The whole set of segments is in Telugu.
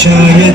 Shaya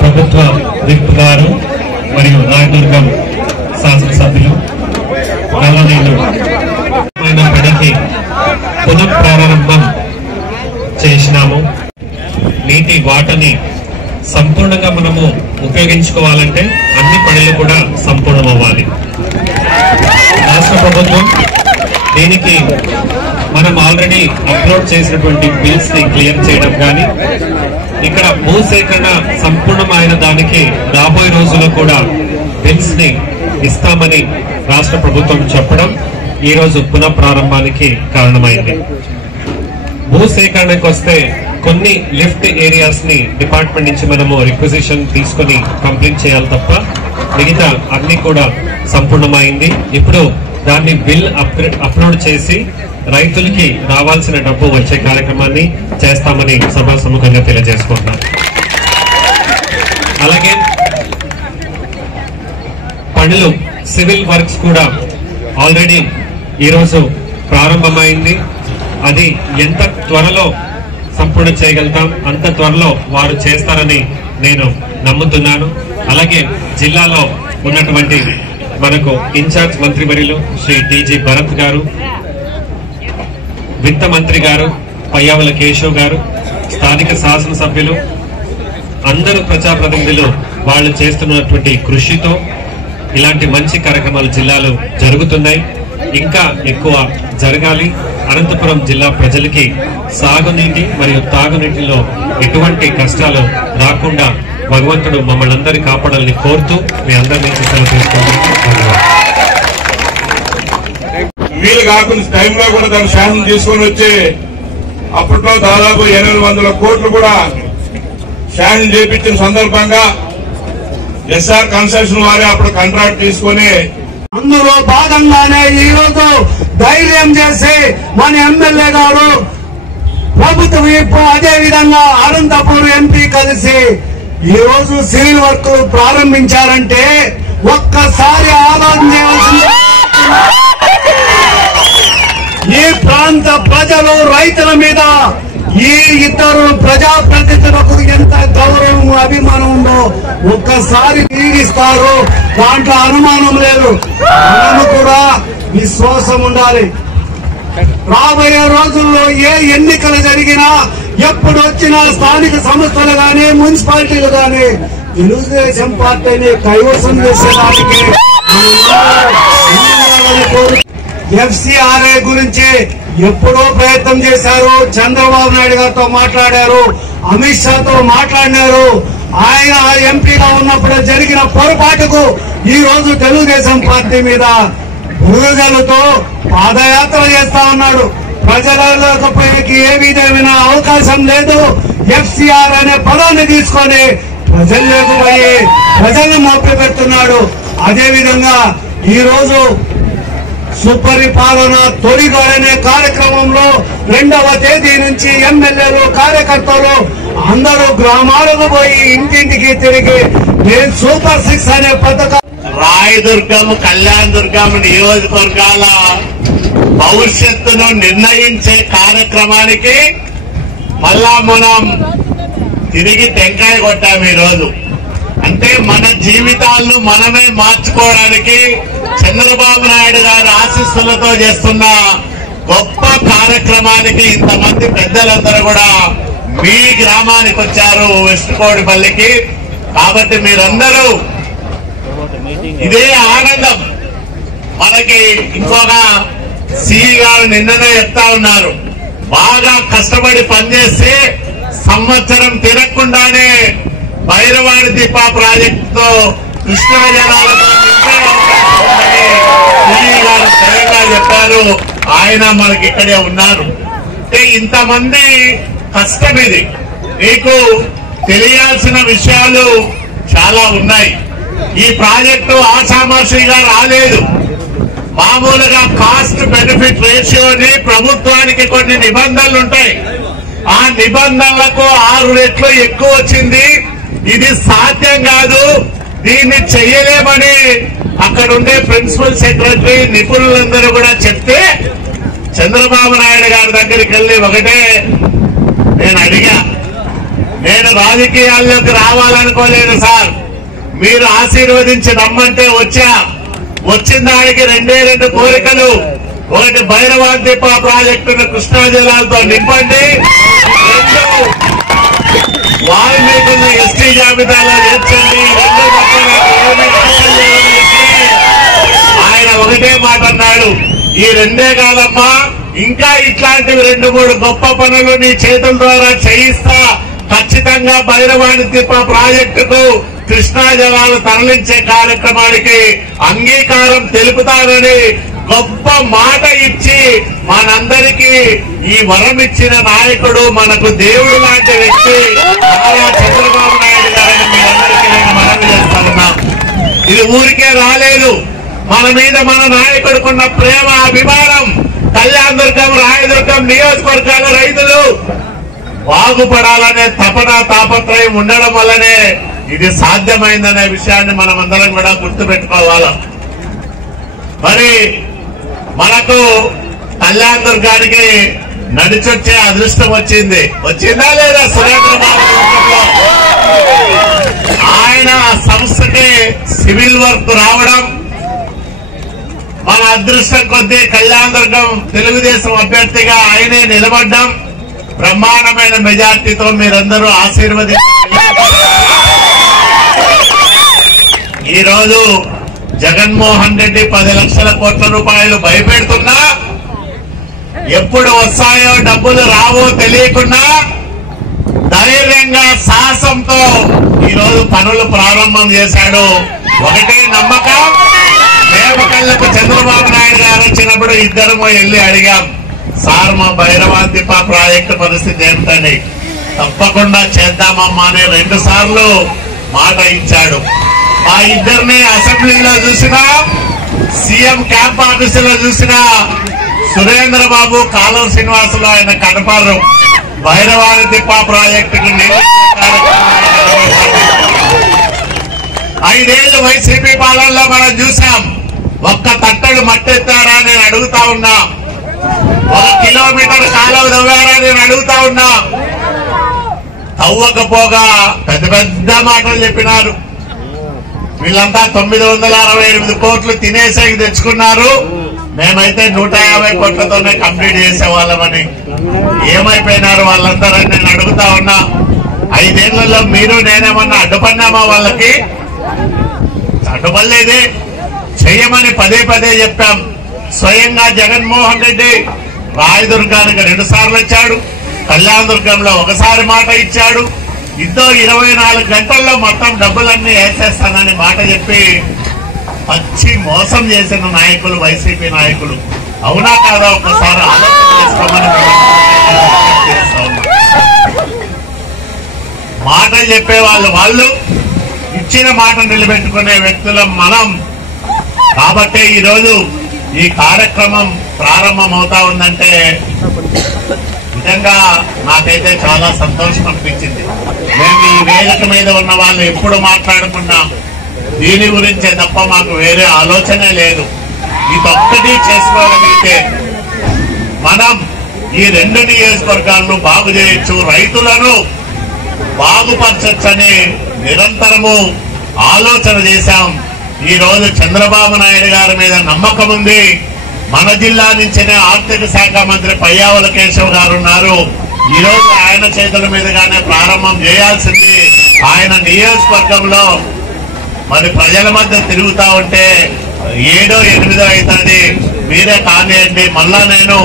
ప్రభుత్వ విప్ గారు మరియు రాయదుర్గం శాసనసభ్యులు గౌరవనీయులు పనికి పునః ప్రారంభం చేసినాము. నీటి వాటని సంపూర్ణంగా మనము ఉపయోగించుకోవాలంటే అన్ని పనులు కూడా సంపూర్ణం అవ్వాలి. రాష్ట్ర ప్రభుత్వం దీనికి మనం ఆల్రెడీ అప్లోడ్ చేసినటువంటి బిల్స్ ని క్లియర్ చేయడం కానీ ఇక్కడ భూసేకరణ సంపూర్ణమైన దానికి రాబోయే రోజుల్లో కూడా బిల్స్ ని ఇస్తామని రాష్ట్ర ప్రభుత్వం చెప్పడం ఈ రోజు పునః ప్రారంభానికి కారణమైంది. భూసేకరణకు వస్తే కొన్ని లిఫ్ట్ ఏరియాస్ ని డిపార్ట్మెంట్ నుంచి మనము రిక్వజిషన్ తీసుకుని కంప్లీట్ చేయాలి తప్ప మిగతా అన్ని కూడా సంపూర్ణమైంది. ఇప్పుడు దాన్ని బిల్ అప్లోడ్ చేసి రైతులకి రావాల్సిన డబ్బు వచ్చే కార్యక్రమాన్ని చేస్తామని సభాసముఖంగా తెలియజేసుకుంటున్నాం. అలాగే పనులు సివిల్ వర్క్స్ కూడా ఆల్రెడీ ఈరోజు ప్రారంభమైంది. అది ఎంత త్వరలో సంపూర్ణ చేయగలుగుతాం అంత త్వరలో వారు చేస్తారని నేను నమ్ముతున్నాను. అలాగే జిల్లాలో ఉన్నటువంటి మనకు ఇన్ఛార్జ్ మంత్రివర్యులు శ్రీ టీజీ భరత్ గారు, విత్త మంత్రి గారు పయ్యావుల కేశవ్ గారు, స్థానిక శాసనసభ్యులు అందరూ ప్రజాప్రతినిధులు వాళ్ళు చేస్తున్నటువంటి కృషితో ఇలాంటి మంచి కార్యక్రమాలు జిల్లాలో జరుగుతున్నాయి. ఇంకా ఎక్కువ జరగాలి. అనంతపురం జిల్లా ప్రజలకి సాగునీటి మరియు తాగునీటిలో ఎటువంటి కష్టాలు రాకుండా భగవంతుడు మమ్మల్ని అందరినీ కాపాడాలని కోరుతూ మీ అందరినీ సెలవు తీసుకుంటున్నాను. వీలు కాకుండా టైంలో కూడా దాన్ని శాసనం తీసుకొని వచ్చి అప్పట్లో దాదాపు 800 కోట్లు కూడా శాసనం చేపించిన సందర్భంగా ఎస్ఆర్ కన్స్ట్రక్షన్ వారే అప్పుడు కాంట్రాక్ట్ తీసుకొని అందులో భాగంగానే ఈ రోజు ధైర్యం చేసి మన ఎమ్మెల్యే గారు ప్రభుత్వ వైపు అదే విధంగా అనంతపూర్ ఎంపీ కలిసి ఈ రోజు సివిల్ వర్క్ ప్రారంభించారంటే ఒక్కసారి ఆలోచన చేయవలసింది. ఈ ప్రాంత ప్రజలు రైతుల మీద ఈ ఇద్దరు ప్రజాప్రతినిధులకు ఎంత గౌరవం అభిమానం ఉందో ఒక్కసారి తీరిస్తారు. దాంట్లో అనుమానం లేదు. మనము కూడా విశ్వాసం ఉండాలి. రాబోయే రోజుల్లో ఏ ఎన్నికలు జరిగినా ఎప్పుడు వచ్చినా స్థానిక సంస్థలు గాని మున్సిపాలిటీలు గాని తెలుగుదేశం పార్టీని కైవసం చేసేదానికి ఎఫ్సిఆర్ఏ గురించి ఎప్పుడో ప్రయత్నం చేశారు. చంద్రబాబు నాయుడు గారితో మాట్లాడారు, అమిత్ షాతో మాట్లాడినారు. ఆయన ఎంపీగా ఉన్నప్పుడు జరిగిన పొరపాటుకు ఈ రోజు తెలుగుదేశం పార్టీ మీద బురదలతో పాదయాత్ర చేస్తా ఉన్నాడు. ప్రజలకి ఏ విధమైన అవకాశం లేదు. ఎఫ్సిఆర్ అనే పదాన్ని తీసుకొని ప్రజల్లోకి పోయి ప్రజలను మోపి పెడుతున్నాడు. అదేవిధంగా ఈ రోజు సుపరిపాలన తొలిగొడనే కార్యక్రమంలో 2వ తేదీ నుంచి ఎమ్మెల్యేలు కార్యకర్తలు అందరూ గ్రామాలకు పోయి ఇంటింటికి తిరిగి నేను సూపర్ 6 అనే పథకం రాయదుర్గం కళ్యాణదుర్గం నియోజకవర్గాల భవిష్యత్తును నిర్ణయించే కార్యక్రమానికి మళ్ళా మనం తిరిగి టెంకాయ కొట్టాం. ఈరోజు అంటే మన జీవితాలను మనమే మార్చుకోవడానికి చంద్రబాబు నాయుడు గారి ఆశీస్సులతో చేస్తున్న గొప్ప కార్యక్రమానికి ఇంతమంది పెద్దలందరూ కూడా మీ గ్రామానికి వచ్చారు, వెస్ట్ కోడిపల్లికి. కాబట్టి మీరందరూ ఇదే ఆనందం. మనకి ఇంకొక సిఈ గారు నిన్ననే చెప్తా ఉన్నారు, బాగా కష్టపడి పనిచేస్తే సంవత్సరం తిరగకుండానే భైరవాడి దీప ప్రాజెక్టుతో కృష్ణా జలాలతో సిఈ గారు స్వయంగా చెప్పారు. ఆయన మనకి ఇక్కడే ఉన్నారు. అంటే ఇంతమంది కష్టం ఇది. మీకు తెలియాల్సిన విషయాలు చాలా ఉన్నాయి. ఈ ప్రాజెక్టు ఆషామాషిగా రాలేదు. మామూలుగా కాస్ట్ బెనిఫిట్ రేషియోని ప్రభుత్వానికి కొన్ని నిబంధనలు ఉంటాయి. ఆ నిబంధనలకు 6 రెట్లు ఎక్కువ వచ్చింది. ఇది సాధ్యం కాదు, దీన్ని చెయ్యలేమని అక్కడ ఉండే ప్రిన్సిపల్ సెక్రటరీ నిపుణులందరూ కూడా చెప్తే చంద్రబాబు నాయుడు గారి దగ్గరికి వెళ్ళి ఒకటే నేను అడిగా, నేను రాజకీయాల్లోకి రావాలనుకోలేదు సార్. మీరు ఆశీర్వదించి నమ్మంటే వచ్చా. వచ్చిన దానికి రెండు కోరికలు. ఒకటి భైరవాద్వీప ప్రాజెక్టును కృష్ణా జలాలతో నింపండి, వాల్మీకుల ఎస్టీ జాబితాలో చేర్చండి. ఆయన ఒకటే మాట అన్నాడు, ఈ రెండే కాదమ్మా, ఇంకా ఇట్లాంటివి 2-3 గొప్ప పనులు నీ చేతుల ద్వారా చేయిస్తా. ఖచ్చితంగా భైరవాద్వీప ప్రాజెక్టుకు కృష్ణా జలాలు తరలించే కార్యక్రమానికి అంగీకారం తెలుపుతానని గొప్ప మాట ఇచ్చి మనందరికీ ఈ వరం ఇచ్చిన నాయకుడు, మనకు దేవుడు లాంటి వ్యక్తి నారా చంద్రబాబు నాయుడు గారిని మీరందరికీ నేను మనవి చేస్తున్నా. ఇది ఊరికే రాలేదు. మన మీద మన నాయకుడుకున్న ప్రేమ, అభిమానం. కళ్యాణదుర్గం, రాయదుర్గం నియోజకవర్గాల రైతులు బాగుపడాలనే తపన, తాపత్రయం ఉండడం వల్లనే ఇది సాధ్యమైందనే విషయాన్ని మనం అందరం కూడా గుర్తుపెట్టుకోవాలి. మరి మనకు కళ్యాణదుర్గానికి నడిచొచ్చే అదృష్టం వచ్చిందా లేదా? సురేంద్రబాబు ఆయన సంస్థకి సివిల్ వర్క్ రావడం, మన అదృష్టం కొద్దీ కళ్యాణదుర్గం తెలుగుదేశం అభ్యర్థిగా ఆయనే నిలబడ్డం, బ్రహ్మాండమైన మెజార్టీతో మీరందరూ ఆశీర్వదించి ఈరోజు జగన్మోహన్ రెడ్డి 10 లక్షల కోట్ల రూపాయలు భయపెడుతున్నా, ఎప్పుడు వస్తాయో డబ్బులు రావో తెలియకుండా ధైర్యంగా, సాహసంతో ఈరోజు పనులు ప్రారంభం చేశాడు. ఒకటే నమ్మకం. మేమకల్లకు చంద్రబాబు నాయుడు గారు వచ్చినప్పుడు ఇద్దరము వెళ్ళి అడిగాం, సార్ మా భైరవాద్వీప ప్రాజెక్టు పరిస్థితి ఏమిటని. తప్పకుండా చేద్దామమ్మా అని 2 సార్లు మాట ఇచ్చాడు. మా ఇద్దరిని అసెంబ్లీలో చూసినా, సీఎం క్యాంప్ ఆఫీసులో చూసినా సురేంద్రబాబు, కాలువ శ్రీనివాసులు ఆయన కనపడరు. భైరవాద్వీప ప్రాజెక్టుకు 5 ఏళ్లు వైసీపీ పాలనలో మనం చూసాం. ఒక్క తట్టడు మట్టెత్తారా నేను అడుగుతా ఉన్నా. 1 కిలోమీటర్ కాలువ తవ్వారా నేను అడుగుతా ఉన్నా. తవ్వకపోగా పెద్ద పెద్ద మాటలు చెప్పినారు. వీళ్ళంతా 968 కోట్లు తినేసేకి తెచ్చుకున్నారు, మేమైతే 150 కోట్లతోనే కంప్లీట్ చేసేవాళ్ళమని. ఏమైపోయినారు వాళ్ళందరూ నేను అడుగుతా ఉన్నా. 5 ఏళ్లలో మీరు నేనేమన్నా అడ్డుపడినామా వాళ్ళకి? అడ్డుపడలేదే. చెయ్యమని పదే చెప్పాం. స్వయంగా జగన్మోహన్ రెడ్డి రాయదుర్గానికి 2 సార్లు వచ్చాడు, కళ్యాణదుర్గంలో 1 సారి మాట ఇచ్చాడు. 24 గంటల్లో మొత్తం డబ్బులన్నీ వేసేస్తానని మాట చెప్పి పచ్చి మోసం చేసిన నాయకులు వైసీపీ నాయకులు. అవునా కాదా? ఒక్కసారి ఆలోచన చేసుకోమని మాటలు చెప్పేవాళ్ళు ఇచ్చిన మాట నిలబెట్టుకునే వ్యక్తులం మనం. కాబట్టి ఈరోజు ఈ కార్యక్రమం ప్రారంభమవుతా ఉందంటే నిజంగా నాకైతే చాలా సంతోషం అనిపించింది. మేము ఈ వేదిక మీద ఉన్న వాళ్ళు ఎప్పుడు మాట్లాడుకున్నాం దీని గురించే తప్ప మాకు వేరే ఆలోచనే లేదు. ఇదొక్కటి చేసుకోగలిగితే మనం ఈ 2 నియోజకవర్గాలను బాగు చేయొచ్చు, రైతులను బాగుపరచొచ్చని నిరంతరము ఆలోచన చేశాం. ఈ రోజు చంద్రబాబు నాయుడు గారి మీద నమ్మకం ఉంది. మన జిల్లా నుంచినే ఆర్థిక శాఖ మంత్రి పయ్యావుల కేశవ్ గారు ఉన్నారు. ఈ రోజు ఆయన చేతుల మీదుగానే ప్రారంభం చేయాల్సింది. ఆయన నియోజకవర్గంలో మరి ప్రజల మధ్య తిరుగుతా ఉంటే 7ో 8ో అవుతుంది. మీరే కానివ్వండి, మళ్ళా నేను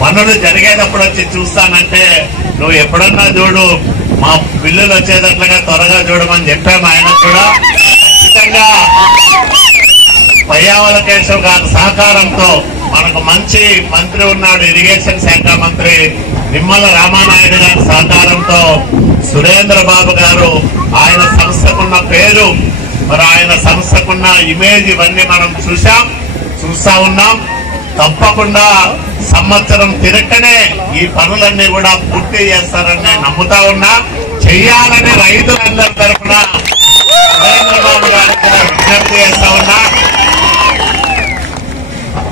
పనులు జరిగేటప్పుడు వచ్చి చూస్తానంటే నువ్వు ఎప్పుడన్నా చూడు, మా బిల్లులు వచ్చేటట్లుగా త్వరగా చూడమని చెప్పాము. ఆయన కూడా ఖచ్చితంగా పయ్యావుల కేశవ్ గారి సహకారంతో మనకు మంచి మంత్రి ఉన్నాడు, ఇరిగేషన్ శాఖ మంత్రి నిమ్మల రామానాయుడు గారి సహకారంతో సురేంద్రబాబు గారు, ఆయన సంస్థకున్న పేరు, మరి ఆయన సంస్థకున్న ఇమేజ్ ఇవన్నీ మనం చూస్తా ఉన్నాం. తప్పకుండా సంవత్సరం తిరక్కనే ఈ పనులన్నీ కూడా పూర్తి చేస్తారని నేను నమ్ముతా ఉన్నా. చెయ్యాలని రైతులందరి తరఫున సురేంద్రబాబు గారికి కూడా విజ్ఞప్తి చేస్తా ఉన్నా.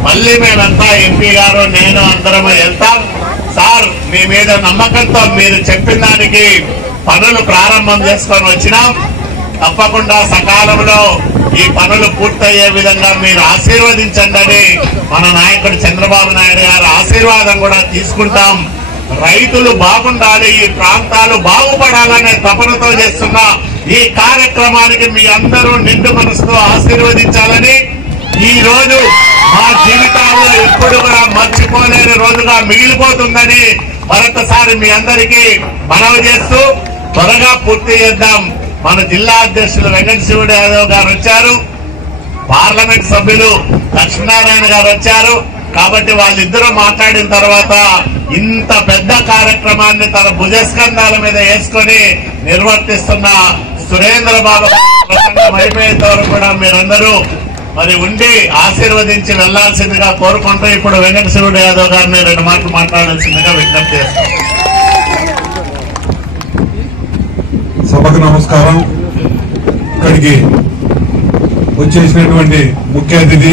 మళ్ళీ మేమంతా ఎంపీ గారు నేను అందరం వెళ్తాం. సార్ మీ మీద నమ్మకంతో మీరు చెప్పిన దానికి పనులు ప్రారంభం చేసుకొని వచ్చినాం. తప్పకుండా సకాలంలో ఈ పనులు పూర్తయ్యే విధంగా మీరు ఆశీర్వదించండి. మన నాయకుడు చంద్రబాబు నాయుడు గారి ఆశీర్వాదం కూడా తీసుకుంటాం. రైతులు బాగుండాలి, ఈ ప్రాంతాలు బాగుపడాలనే తపనతో చేస్తున్న ఈ కార్యక్రమానికి మీ అందరూ నిండు మనసుతో ఆశీర్వదించాలని, ఈ రోజు మా జీవితాల్లో ఎప్పుడు కూడా మర్చిపోలేని రోజుగా మిగిలిపోతుందని మరొకసారి మీ అందరికీ మనవి చేస్తూ త్వరగా పూర్తి చేద్దాం. మన జిల్లా అధ్యక్షులు వెంకట శివుడు యాదవ్ గారు వచ్చారు, పార్లమెంట్ సభ్యులు లక్ష్మీనారాయణ గారు వచ్చారు. కాబట్టి వాళ్ళిద్దరూ మాట్లాడిన తర్వాత ఇంత పెద్ద కార్యక్రమాన్ని తన భుజస్కంధాల మీద వేసుకొని నిర్వర్తిస్తున్న సురేంద్ర బాబు ప్రసంగం అయిపోయేంత వరకు కూడా మీరందరూ మరి ఉండి ఆశీర్వదించి వెళ్లాల్సిందిగా కోరుకుంటూ ఇప్పుడు వెంకట శివుడు యాదవ్ గారిని 2 మాటలు మాట్లాడాల్సిందిగా విజ్ఞప్తి చేస్తాం. సభకు నమస్కారం. ఇక్కడికి వచ్చేసినటువంటి ముఖ్య అతిథి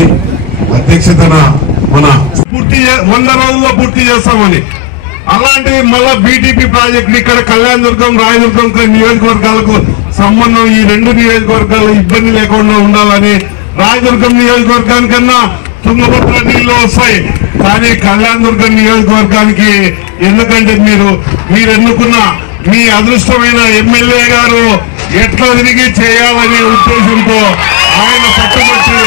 అధ్యక్షతన మన 100 రోజుల్లో పూర్తి చేస్తామని, అలాంటివి మళ్ళా బీటీపీ ప్రాజెక్టు ఇక్కడ కళ్యాణదుర్గం రాయదుర్గం నియోజకవర్గాలకు సంబంధం, ఈ 2 నియోజకవర్గాలు ఇబ్బంది లేకుండా ఉండాలని, రాయదుర్గం నియోజకవర్గానికన్నా తుంగభద్ర నీళ్లు వస్తాయి కానీ కళ్యాణదుర్గం నియోజకవర్గానికి ఎందుకంటే మీరు ఎన్నుకున్న మీ అదృష్టమైన ఎమ్మెల్యే గారు ఎట్లా తిరిగి చేయాలనే ఉద్దేశంతో ఆయన పట్టుబట్టి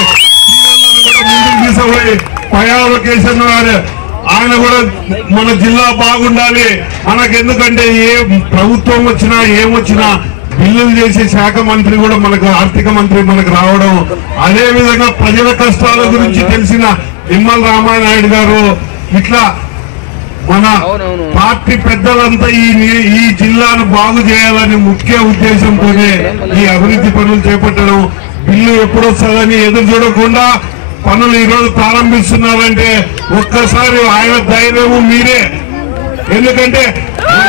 కూడా ముందుకు తీసుకుపోయి పయా లొకేషన్ ఆయన కూడా మన జిల్లా బాగుండాలి మనకెందుకంటే ఏ ప్రభుత్వం వచ్చినా ఏమొచ్చినా బిల్లులు చేసే శాఖ మంత్రి కూడా మనకు ఆర్థిక మంత్రి మనకు రావడం, అదే విధంగా ప్రజల కష్టాల గురించి తెలిసిన నిమ్మల రామానాయుడు గారు, ఇట్లా మన పార్టీ పెద్దలంతా ఈ జిల్లాను బాగు చేయాలని ముఖ్య ఉద్దేశంతోనే ఈ అభివృద్ధి పనులు చేపట్టడం, బిల్లు ఎప్పుడు వస్తుందని ఎదురు చూడకుండా పనులు ఈ రోజు ప్రారంభిస్తున్నారంటే ఒక్కసారి ఆయన ధైర్యము మీరే. ఎందుకంటే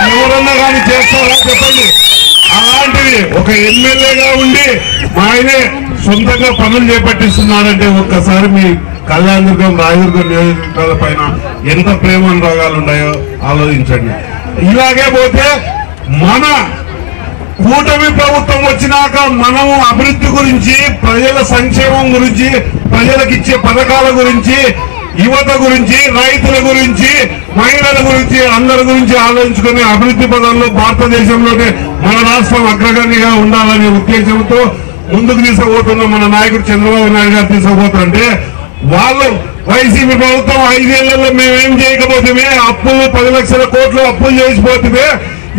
ఎవరన్నా కానీ చేస్తారా చెప్పండి. అలాంటివి ఒక ఎమ్మెల్యేగా ఉండి ఆయనే సొంతంగా పనులు చేపట్టిస్తున్నారంటే ఒక్కసారి మీ కళ్యాణదుర్గం రాయదుర్గం నియోజకవర్గాల పైన ఎంత ప్రేమానురాగాలు ఉన్నాయో ఆలోచించండి. ఇలాగే పోతే మన కూటమి ప్రభుత్వం వచ్చినాక మనము అభివృద్ధి గురించి, ప్రజల సంక్షేమం గురించి, ప్రజలకు ఇచ్చే పథకాల గురించి, యువత గురించి, రైతుల గురించి, మహిళల గురించి, అందరి గురించి ఆలోచించుకుని అభివృద్ధి పదంలో భారతదేశంలోనే మన రాష్ట్రం అగ్రగణ్యంగా ఉండాలనే ఉద్దేశంతో ముందుకు తీసుకుపోతున్న మన నాయకుడు చంద్రబాబు నాయుడు గారు తీసుకుపోతుంటే వాళ్ళు వైసీపీ ప్రభుత్వం 5 ఏళ్లలో మేమేం చేయకపోతే అప్పులు 10 లక్షల కోట్లు అప్పులు చేసిపోతే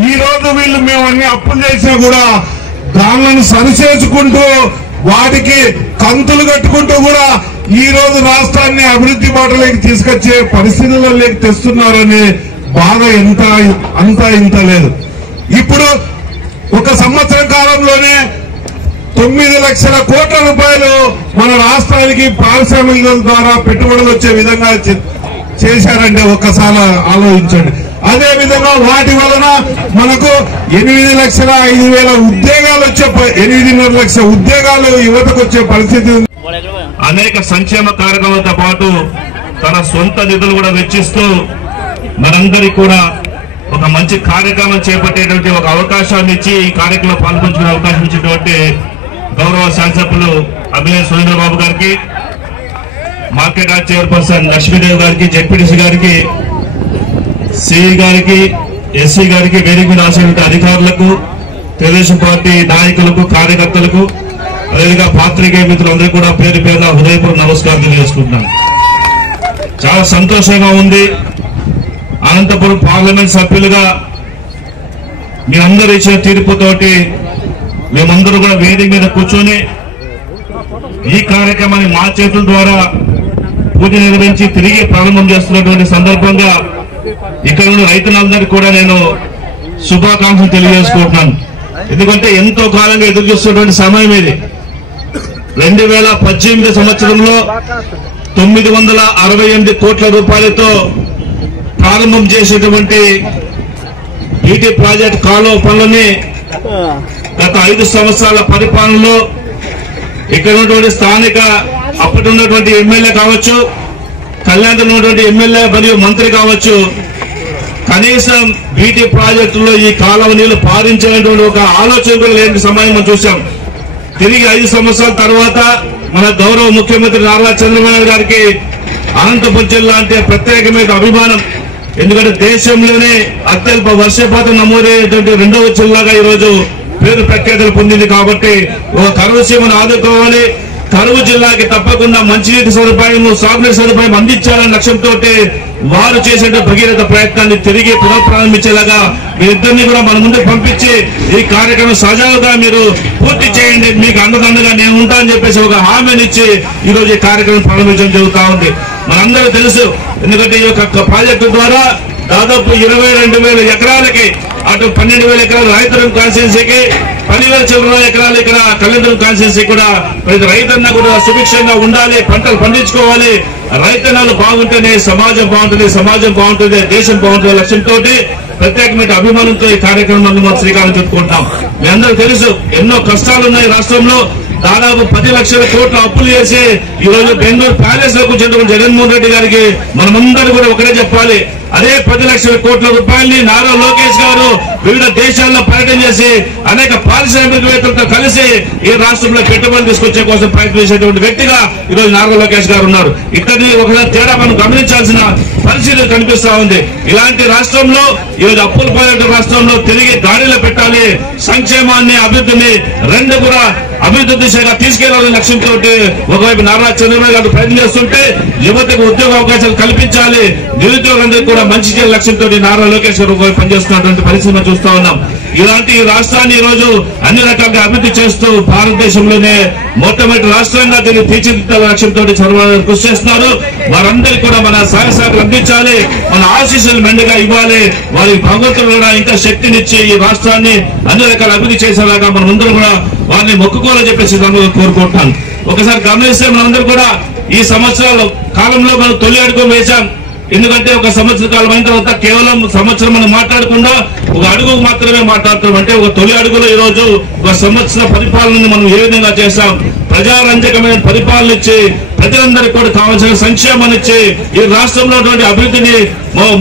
ఈ రోజు వీళ్ళు మేము అన్ని అప్పులు చేసినా కూడా దానిని సరిచేసుకుంటూ వాటికి కంతులు కట్టుకుంటూ కూడా ఈ రోజు రాష్ట్రాన్ని అభివృద్ధి బాటలోకి తీసుకొచ్చే పరిస్థితుల్లోకి తెస్తున్నారని బాధ అంతా ఇంత లేదు. ఇప్పుడు 1 సంవత్సరం కాలంలోనే 9 లక్షల కోట్ల రూపాయలు మన రాష్ట్రానికి పారిశ్రామికల ద్వారా పెట్టుబడులు వచ్చే విధంగా చేశారంటే ఒక్కసారి ఆలోచించండి. అదే విధంగా వాటి వలన మనకు 8,05,000 ఉద్యోగాలు వచ్చే 8.5 లక్షల ఉద్యోగాలు యువతకు వచ్చే పరిస్థితి ఉంది. అనేక సంక్షేమ కార్యక్రమాలతో పాటు తన సొంత నిధులు కూడా వెచ్చిస్తూ మనందరికీ కూడా ఒక మంచి కార్యక్రమం చేపట్టేటువంటి ఒక అవకాశాన్ని ఇచ్చి ఈ కార్యక్రమంలో పాల్పంచుకునే అవకాశం ఇచ్చినటువంటి గౌరవ శాసనసభ్యులు అభినయ సురేంద్రబాబు గారికి, మార్కెట్ యార్డ్ చైర్పర్సన్ లక్ష్మీదేవి గారికి, జెడ్పీటీసీ గారికి, సిఈ గారికి, ఎస్సీ గారికి, వేదిక మీద ఆశించిన అధికారులకు, తెలుగుదేశం పార్టీ నాయకులకు, కార్యకర్తలకు, అదేవిధంగా పాత్రికేయ మిత్రులందరికీ కూడా పేరు పేరున హృదయపూర్వక నమస్కారం తెలియజేసుకుంటున్నాను. చాలా సంతోషంగా ఉంది. అనంతపురం పార్లమెంట్ సభ్యులుగా మీ అందరూ ఇచ్చిన తీర్పుతోటి మేమందరూ కూడా వేదిక మీద కూర్చొని ఈ కార్యక్రమాన్ని మా చేతుల ద్వారా పూజ నిర్వహించి తిరిగి ప్రారంభం చేస్తున్నటువంటి సందర్భంగా ఇక్కడ ఉన్న రైతులందరికీ కూడా నేను శుభాకాంక్షలు తెలియజేసుకుంటున్నాను. ఎందుకంటే ఎంతో కాలంగా ఎదురు చూస్తున్నటువంటి సమయం ఇది. 2018 సంవత్సరంలో 968 కోట్ల రూపాయలతో ప్రారంభం చేసేటువంటి బీటీ ప్రాజెక్ట్ కాలువ పనులని గత 5 సంవత్సరాల పరిపాలనలో ఇక్కడ ఉన్నటువంటి స్థానిక అప్పటి ఉన్నటువంటి ఎమ్మెల్యే కావచ్చు, కళ్యాణ్ ఉన్నటువంటి ఎమ్మెల్యే మరియు మంత్రి కావచ్చు, కనీసం బీటీ ప్రాజెక్టులో ఈ కాలువ నీళ్లు పారించేటువంటి ఒక ఆలోచన కూడా లేని సమయం మనం చూసాం. తిరిగి 5 సంవత్సరాల తర్వాత మన గౌరవ ముఖ్యమంత్రి నారా చంద్రబాబు గారికి అనంతపురం జిల్లా అంటే ప్రత్యేకమైన అభిమానం. ఎందుకంటే దేశంలోనే అత్యల్ప వర్షపాతం నమోదయ్యేటువంటి 2వ జిల్లాగా ఈరోజు పేరు ప్రఖ్యాతులు పొందింది. కాబట్టి ఒక కరువు సీమను ఆదుకోవాలి, కరువు జిల్లాకి తప్పకుండా మంచినీటి సదుపాయం, సాగునీటి సదుపాయం అందించాలనే లక్ష్యంతో వారు చేసే భగీరథ ప్రయత్నాన్ని తిరిగి పునఃప్రారంభించేలాగా మీరిద్దరిని కూడా మన ముందుకు పంపించి ఈ కార్యక్రమం సజావుగా మీరు పూర్తి చేయండి, మీకు అండదండగా నేను ఉంటానని చెప్పేసి ఒక హామీనిచ్చి ఈరోజు ఈ కార్యక్రమం ప్రారంభించడం జరుగుతూ ఉంది. మనందరూ తెలుసు, ఎందుకంటే ఈ యొక్క ప్రాజెక్టు ద్వారా దాదాపు 22,000 ఎకరాలకి, అటు 12,000 ఎకరాలు రాయతరం కాన్స్టిట్యున్సీకి, 10,000 చిల్లర ఎకరాలు ఇక్కడ కళ్యాణం కాన్స్టిట్యున్సీ కూడా ప్రతి రైతన్న కూడా సుభిక్షంగా ఉండాలి, పంటలు పండించుకోవాలి, రైతన్నలు బాగుంటేనే సమాజం బాగుంటుంది, సమాజం బాగుంటుంది దేశం బాగుంటుంది లక్ష్యంతో ప్రత్యేకమైన అభిమానంతో ఈ కార్యక్రమాన్ని మనం శ్రీకారం చుట్టుకుంటాం. మీ అందరూ తెలుసు, ఎన్నో కష్టాలున్నాయి రాష్ట్రంలో. దాదాపు 10 లక్షల కోట్ల అప్పులు చేసి ఈ రోజు బెంగళూరు ప్యాలెస్ లో కూర్చున్నటువంటి జగన్మోహన్ రెడ్డి గారికి మనమందరూ కూడా ఒకటే చెప్పాలి, అదే 10 లక్షల కోట్ల రూపాయల్ని నారా లోకేష్ గారు వివిధ దేశాల్లో పర్యటన చేసి అనేక పారిశ్రామికవేత్తలతో కలిసి ఈ రాష్ట్రంలో పెట్టుబడులు తీసుకొచ్చే కోసం ప్రయత్నం చేసేటువంటి వ్యక్తిగా ఈరోజు నారా లోకేష్ గారు ఉన్నారు. ఇక్కడిని ఒకసారి తేడా మనం గమనించాల్సిన పరిస్థితి కనిపిస్తా ఉంది. ఇలాంటి రాష్ట్రంలో ఈరోజు అప్పుల పాలైన రాష్ట్రంలో తిరిగి గాడిలో పెట్టాలి, సంక్షేమాన్ని అభివృద్ధిని రెండు కూడా అభివృద్ధి దిశగా తీసుకెళ్లాలనే లక్ష్యంతో ఒకవైపు నారా చంద్రబాబు గారు ప్రయత్నం చేస్తుంటే యువతకు ఉద్యోగ అవకాశాలు కల్పించాలి, నిరుద్యోగులందరికీ కూడా మంచి చేయాల లక్ష్యంతో నారా లోకేష్ గారు ఒకవైపు పనిచేస్తున్నటువంటి పరిస్థితిని చూస్తా ఉన్నాం. ఇలాంటి రాష్ట్రాన్ని ఈ రోజు అన్ని రకాలుగా అభివృద్ధి చేస్తూ భారతదేశంలోనే మొట్టమొదటి రాష్ట్రంగా దీన్ని తీర్చిదిద్దాల లక్ష్యంతో చంద్రబాబు గారు కృషి చేస్తున్నారు. వారందరికీ కూడా మన సహాయ సహకారాలు అందించాలి, మన ఆశీస్సులు మెండుగా ఇవ్వాలి, వారికి భగవంతుడు కూడా ఇంకా శక్తినిచ్చి ఈ రాష్ట్రాన్ని అన్ని రకాల అభివృద్ధి చేసేలాగా మనం అందరూ కూడా వారిని మొక్కుకోవాలని చెప్పేసి కోరుకుంటున్నాను. ఒకసారి గమనిస్తే మనందరూ కూడా ఈ సంవత్సరాల కాలంలో మనం తొలి అడుగు వేశాం. ఎందుకంటే ఒక సంవత్సర కాలం అయిన తర్వాత కేవలం సంవత్సరం మనం మాట్లాడకుండా ఒక అడుగు మాత్రమే మాట్లాడుతాం. అంటే ఒక తొలి అడుగులో ఈ రోజు ఒక సంవత్సర పరిపాలనను మనం ఏ విధంగా చేశాం, ప్రజారంజకమైన పరిపాలన ఇచ్చి ప్రజలందరికీ కూడా కావాల్సిన సంక్షేమాన్ని ఇచ్చి ఈ రాష్ట్రంలో అభివృద్ధిని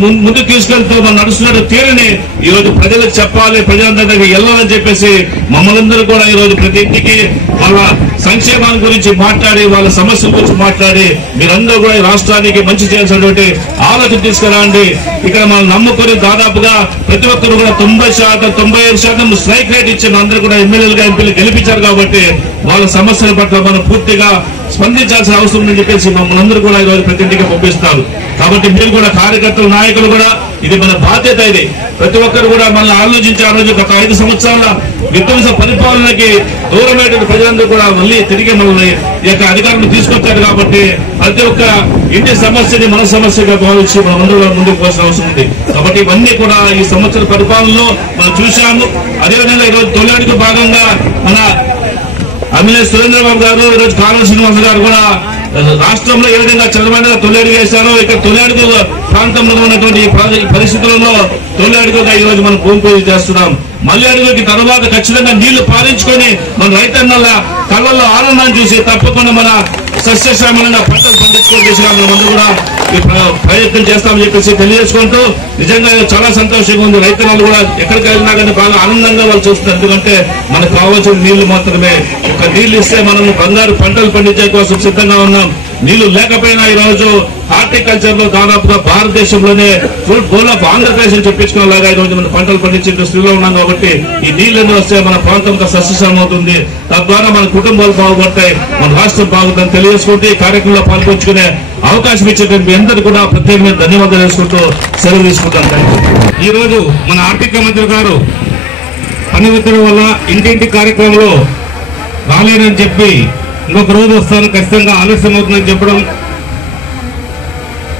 ముందుకు తీసుకెళ్తూ మనం నడుస్తున్న తీరుని ఈ రోజు ప్రజలకు చెప్పాలి, ప్రజలందరికీ వెళ్ళాలని చెప్పేసి మమ్మల్ందరూ కూడా ఈ రోజు ప్రతి ఇంటికి వాళ్ళ సంక్షేమాన్ని గురించి మాట్లాడి, వాళ్ళ సమస్యల గురించి మాట్లాడి మీరందరూ కూడా ఈ రాష్ట్రానికి మంచి చేయాల్సినటువంటి ఆలోచన తీసుకురండి. ఇక్కడ మనం నమ్ముకొని దాదాపుగా ప్రతి ఒక్కరు కూడా 90%, 95% స్ట్రైక్ రేట్ ఇచ్చి మనందరూ కూడా ఎమ్మెల్యేలుగా ఎంపీలు గెలిపించారు. కాబట్టి వాళ్ళ సమస్యల పట్ల మనం పూర్తిగా స్పందించాల్సిన అవసరం ఉందని చెప్పేసి మమ్మల్ని అందరూ కూడా ఈరోజు ప్రతి ఇంటికి పంపిస్తారు. కాబట్టి మీరు కూడా కార్యకర్తలు, నాయకులు కూడా ఇది మన బాధ్యత. ఇది ప్రతి ఒక్కరు కూడా మనల్ని ఆలోచించి ఆ రోజు గత 5 సంవత్సరాల విధ్వంస పరిపాలనకి దూరమైన ప్రజలందరూ కూడా మళ్ళీ తిరిగి మనల్ని ఈ యొక్క అధికారాన్ని తీసుకొచ్చారు. కాబట్టి ప్రతి ఒక్క ఇంటి సమస్యని మన సమస్యగా భావించి మనం అందరూ ముందుకు పోవాల్సిన అవసరం ఉంది. కాబట్టి ఇవన్నీ కూడా ఈ సంవత్సర పరిపాలనలో మనం చూశాము. అదేవిధంగా ఈరోజు తొలి అడుగు భాగంగా మన ఎమ్మెల్యే సురేంద్రబాబు గారు, ఈరోజు కాలువ శ్రీనివాస్ గారు కూడా రాష్ట్రంలో ఏ విధంగా చంద్రబాబు తొలి అడుగు వేశారో ఇక్కడ తొలి అడుగు ప్రాంతంలో ఉన్నటువంటి పరిస్థితులలో తొలి అడుగుగా ఈ రోజు మనం భూమి పూజ చేస్తున్నాం. మళ్ళీ అడుగుకి తర్వాత ఖచ్చితంగా నీళ్లు పాలించుకొని మన రైతన్నల కళ్ళల్లో ఆనందాన్ని చూసి తప్పకుండా మన సస్యశ్యామలంగా పంటలు పండించుకోవడం మనమందరూ కూడా ప్రయత్నం చేస్తామని చెప్పేసి తెలియజేసుకుంటూ నిజంగా చాలా సంతోషంగా ఉంది. రైతన్నలు కూడా ఎక్కడికి వెళ్ళినా కానీ బాగా ఆనందంగా వాళ్ళు చూస్తారు. ఎందుకంటే మనకు కావాల్సిన నీళ్లు మాత్రమే, ఒక నీళ్లు ఇస్తే మనం బంగారు పంటలు పండించే కోసం సిద్ధంగా ఉన్నాం. నీళ్లు లేకపోయినా ఈ రోజు హార్టికల్చర్ లో దాదాపుగా భారతదేశంలోనే ఫ్రూట్ బౌల్ ఆఫ్ ఆంధ్రప్రదేశ్ చెప్పించుకునేలాగా ఈ రోజు మనం పంటలు పండించే స్థితిలో ఉన్నాం. కాబట్టి ఈ నీళ్లను వస్తే మన ప్రాంతం సస్యశ్యామం అవుతుంది, తద్వారా మన కుటుంబాలు బాగుపడతాయి, మన రాష్ట్రం బాగుందని తెలియజేసుకుంటూ ఈ కార్యక్రమంలో పాల్గొంచుకునే అవకాశం ఇచ్చేటువంటి మీ అందరూ కూడా ప్రత్యేకమైన ధన్యవాదాలు చేసుకుంటూ సెలవు తీసుకుంటాను. ఈ రోజు మన ఆర్థిక మంత్రి గారు పని ఒత్తిడి వల్ల ఇంటింటి కార్యక్రమంలో రాలేనని చెప్పి ఇంకొక రోజు వస్తాను, ఖచ్చితంగా ఆలస్యం అవుతుందని చెప్పడం,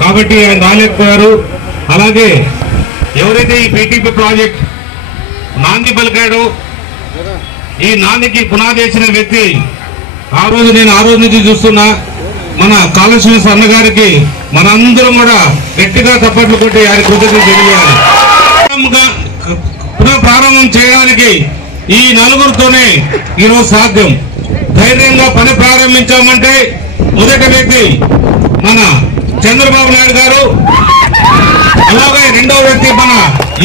కాబట్టి ఆయన రాలేకపోయారు. అలాగే ఎవరైతే ఈ పీటీపీ ప్రాజెక్ట్ నాంది పలికాడో, ఈ నాందికి పునాది వేసిన వ్యక్తి నేను ఆ రోజు నుంచి చూస్తున్నా మన కాళేశ్వర అన్న గారికి మనందరం కూడా గట్టిగా చప్పట్లు కొట్టి ఆయన కృతజ్ఞతలు తెలియాలి. పునఃప్రారంభం చేయడానికి ఈ నలుగురితోనే ఈరోజు సాధ్యం. ధైర్యంగా పని ప్రారంభించామంటే మొదటి వ్యక్తి మన చంద్రబాబు నాయుడు గారు, అలాగే రెండవ వ్యక్తి మన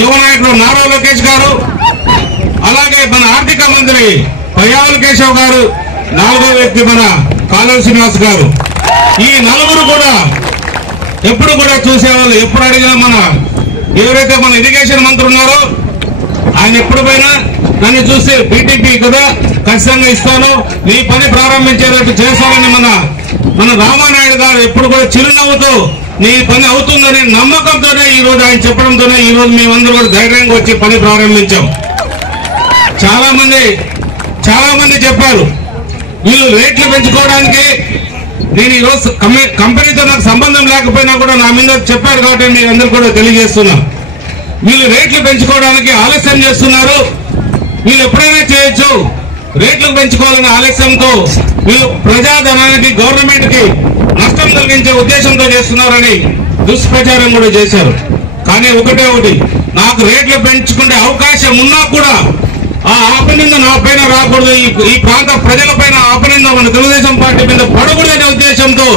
యువ నాయకుడు నారా లోకేష్ గారు, అలాగే మన ఆర్థిక మంత్రి పయ్యావుల కేశవ్ గారు, 4వ వ్యక్తి మన కాలువ శ్రీనివాస్ గారు. ఈ నలుగురు కూడా ఎప్పుడు కూడా చూసేవాళ్ళు. ఎప్పుడు అడిగినా మన ఎవరైతే మన ఇరిగేషన్ మంత్రి ఉన్నారో ఆయన ఎప్పుడు పోయినా నన్ను చూస్తే బీటీపీ కదా ఖచ్చితంగా ఇస్తాను, నీ పని ప్రారంభించేటట్టు చేస్తానని మన రామానాయుడు గారు ఎప్పుడు కూడా చిరునవ్వుతూ నీ పని అవుతుందనే నమ్మకంతోనే ఈ రోజు ఆయన చెప్పడంతోనే ఈ రోజు మేమందరూ కూడా ధైర్యంగా వచ్చి పని ప్రారంభించాం. చాలా మంది చెప్పారు వీళ్ళు రేట్లు పెంచుకోవడానికి. నేను ఈరోజు కంపెనీతో నాకు సంబంధం లేకపోయినా కూడా నా మీద చెప్పారు కాబట్టి నేను అందరూ కూడా తెలియజేస్తున్నా. వీళ్ళు రేట్లు పెంచుకోవడానికి ఆలస్యం చేస్తున్నారు. వీళ్ళు ఎప్పుడైనా చేయొచ్చు, రేట్లు పెంచుకోవాలనే ఆలస్యంతో వీళ్ళు ప్రజాధనానికి గవర్నమెంట్ కి నష్టం కలిగించే ఉద్దేశంతో చేస్తున్నారని దుష్ప్రచారం కూడా చేశారు. కానీ ఒకటి నాకు రేట్లు పెంచుకునే అవకాశం ఉన్నా కూడా ఆ ఆపనింద నా పైన రాకూడదు, ఈ ప్రాంత ప్రజల పైన ఆపనింద మన తెలుగుదేశం పార్టీ మీద పడకూడదనే ఉద్దేశంతో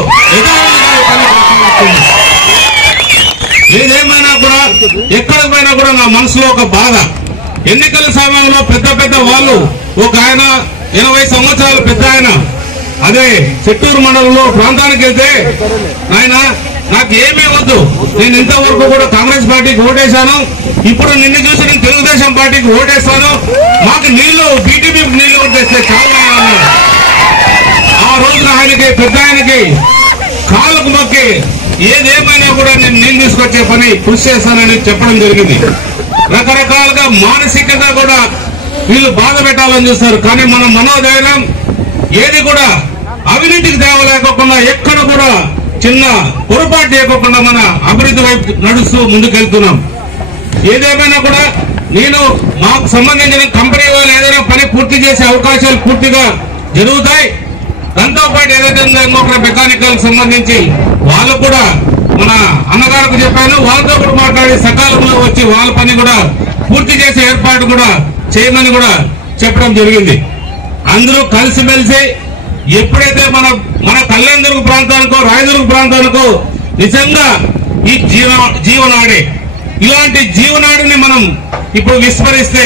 ఏదేమైనా కూడా ఎక్కడికి పోయినా కూడా నా మనసులో ఒక బాధ. ఎన్నికల సమయంలో పెద్ద వాళ్ళు, ఒక ఆయన 80 సంవత్సరాలు పెద్ద ఆయన, అదే చెట్టూరు మండలంలో ప్రాంతానికి వెళ్తే ఆయన నాకు ఏమీ వద్దు, నేను ఇంతవరకు కూడా కాంగ్రెస్ పార్టీకి ఓటేశాను, ఇప్పుడు నిన్ను చూసి నేను తెలుగుదేశం పార్టీకి ఓటేస్తాను, మాకు నీళ్లు బీటీపీ నీళ్లు ఓటేస్తే చాలా ఆ రోజున ఆయనకి పెద్ద ఆయనకి కాళ్ళకు మొక్కి ఏదేమైనా కూడా నేను నీళ్ళు తీసుకొచ్చే పని కృషి చేస్తానని చెప్పడం జరిగింది. రకరకాలుగా మానసికంగా కూడా వీళ్ళు బాధ పెట్టాలని చూస్తారు. కానీ మన మనోధైర్యం ఏది కూడా అవినీతికి తేవలేకోకుండా, ఎక్కడ కూడా చిన్న పొరపాటు చేయకుండా మన అభివృద్ధి వైపు నడుస్తూ ముందుకెళ్తున్నాం. ఏదేమైనా కూడా నేను మాకు సంబంధించిన కంపెనీ వాళ్ళు ఏదైనా పని పూర్తి చేసే అవకాశాలు పూర్తిగా జరుగుతాయి. దాంతో పాటు ఏదైతే ఇంకొక మెకానికల్ సంబంధించి వాళ్ళు కూడా మన అన్నగారికి చెప్పాను, వాళ్ళతో కూడా మాట్లాడి సకాలంలో వచ్చి వాళ్ళ పని కూడా పూర్తి చేసే ఏర్పాటు కూడా చేయమని కూడా చెప్పడం జరిగింది. అందరూ కలిసిమెలిసి ఎప్పుడైతే మన కళ్యాణదుర్గ ప్రాంతానికో రాయదుర్గ ప్రాంతానికో నిజంగా ఈ జీవనాడే ఇలాంటి జీవనాడిని మనం ఇప్పుడు విస్మరిస్తే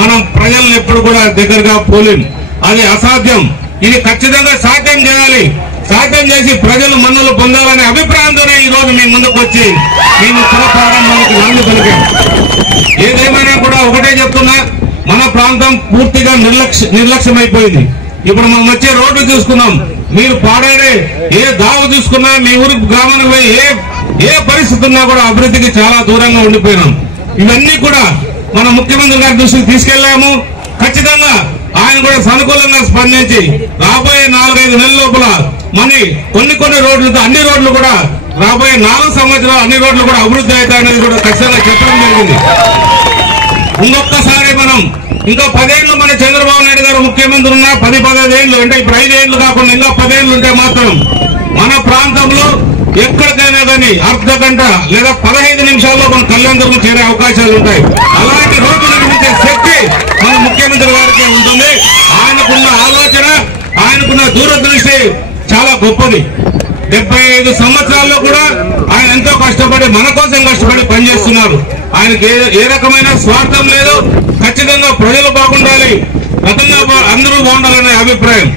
మనం ప్రజలను ఎప్పుడు కూడా దగ్గరగా పోలేం. అది అసాధ్యం. ఇది ఖచ్చితంగా సాధ్యం చేయాలి. సాధ్యం చేసి ప్రజలు మన్నలు పొందాలనే అభిప్రాయంతోనే ఈ రోజు మీ ముందుకు వచ్చి మేము ప్రారంభానికి నాంది పలికాం. ఏదేమైనా కూడా ఒకటే చెప్తున్నా, మన ప్రాంతం పూర్తిగా నిర్లక్ష్యమైపోయింది. ఇప్పుడు మనం వచ్చే రోడ్లు చూసుకున్నాం, మీరు పాడేడే ఏ దావు చూసుకున్నా, మీ ఊరి గ్రామానికి పోయి ఏ పరిస్థితి ఉన్నా కూడా అభివృద్ధికి చాలా దూరంగా ఉండిపోయినాం. ఇవన్నీ కూడా మన ముఖ్యమంత్రి గారి దృష్టికి తీసుకెళ్లాము. ఖచ్చితంగా ఆయన కూడా సానుకూలంగా స్పందించి రాబోయే 4-5 నెలల లోపల కొన్ని రోడ్లతో అన్ని రోడ్లు కూడా రాబోయే 4 సంవత్సరాలు అన్ని రోడ్లు కూడా అభివృద్ధి అవుతాయనేది కూడా ఖచ్చితంగా చెప్పడం జరిగింది. ఇంకొకసారి మనం ఇంకా 10 ఏళ్లు మన చంద్రబాబు నాయుడు గారు ముఖ్యమంత్రి ఉన్నా 10-15 ఏళ్లు అంటే ఇప్పుడు 5 ఏళ్లు కాకుండా ఇంకా 10 ఏళ్లు ఉంటే మాత్రం మన ప్రాంతంలో ఎక్కడికైనా కానీ అర్ధ గంట లేదా 15 నిమిషాల్లో మన కళ్యాణదుర్గం చేరే అవకాశాలు ఉంటాయి. అలాంటి రోడ్లు నిర్మించే శక్తి మన ముఖ్యమంత్రి గారికి ఉంటుంది. ఆయనకున్న ఆలోచన, ఆయనకున్న దూరదృష్టి చాలా గొప్పది. 75 సంవత్సరాల్లో కూడా ఆయన ఎంతో కష్టపడి మన కోసం కష్టపడి పనిచేస్తున్నారు. ఆయనకి ఏ రకమైన స్వార్థం లేదు. ఖచ్చితంగా ప్రజలు బాగుండాలి, గతంగా అందరూ బాగుండాలనే అభిప్రాయం.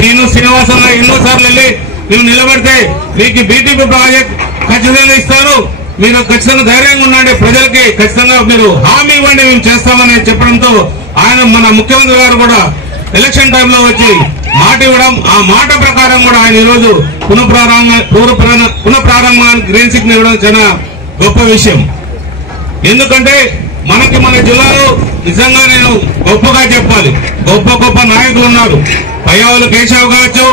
నేను శ్రీనివాసంలో ఎన్నోసార్లు వెళ్ళి నేను నిలబడితే మీకు బీటీపీ ప్రాజెక్ట్ ఖచ్చితంగా ఇస్తారు, మీరు ఖచ్చితంగా ధైర్యంగా ఉండండి, ప్రజలకి ఖచ్చితంగా మీరు హామీ ఇవ్వండి, మేము చేస్తామని చెప్పడంతో ఆయన మన ముఖ్యమంత్రి గారు కూడా ఎలక్షన్ టైంలో వచ్చి మాట ఇవ్వడం, ఆ మాట ప్రకారం కూడా ఆయన ఈరోజు పునఃప్రారంభానికి గ్రీన్ సిగ్నల్ ఇవ్వడం చాలా గొప్ప విషయం. ఎందుకంటే మన జిల్లాలో నిజంగా నేను గొప్పగా చెప్పాలి, గొప్ప నాయకులు ఉన్నారు. పయ్యావుల కేశవ్ కావచ్చు,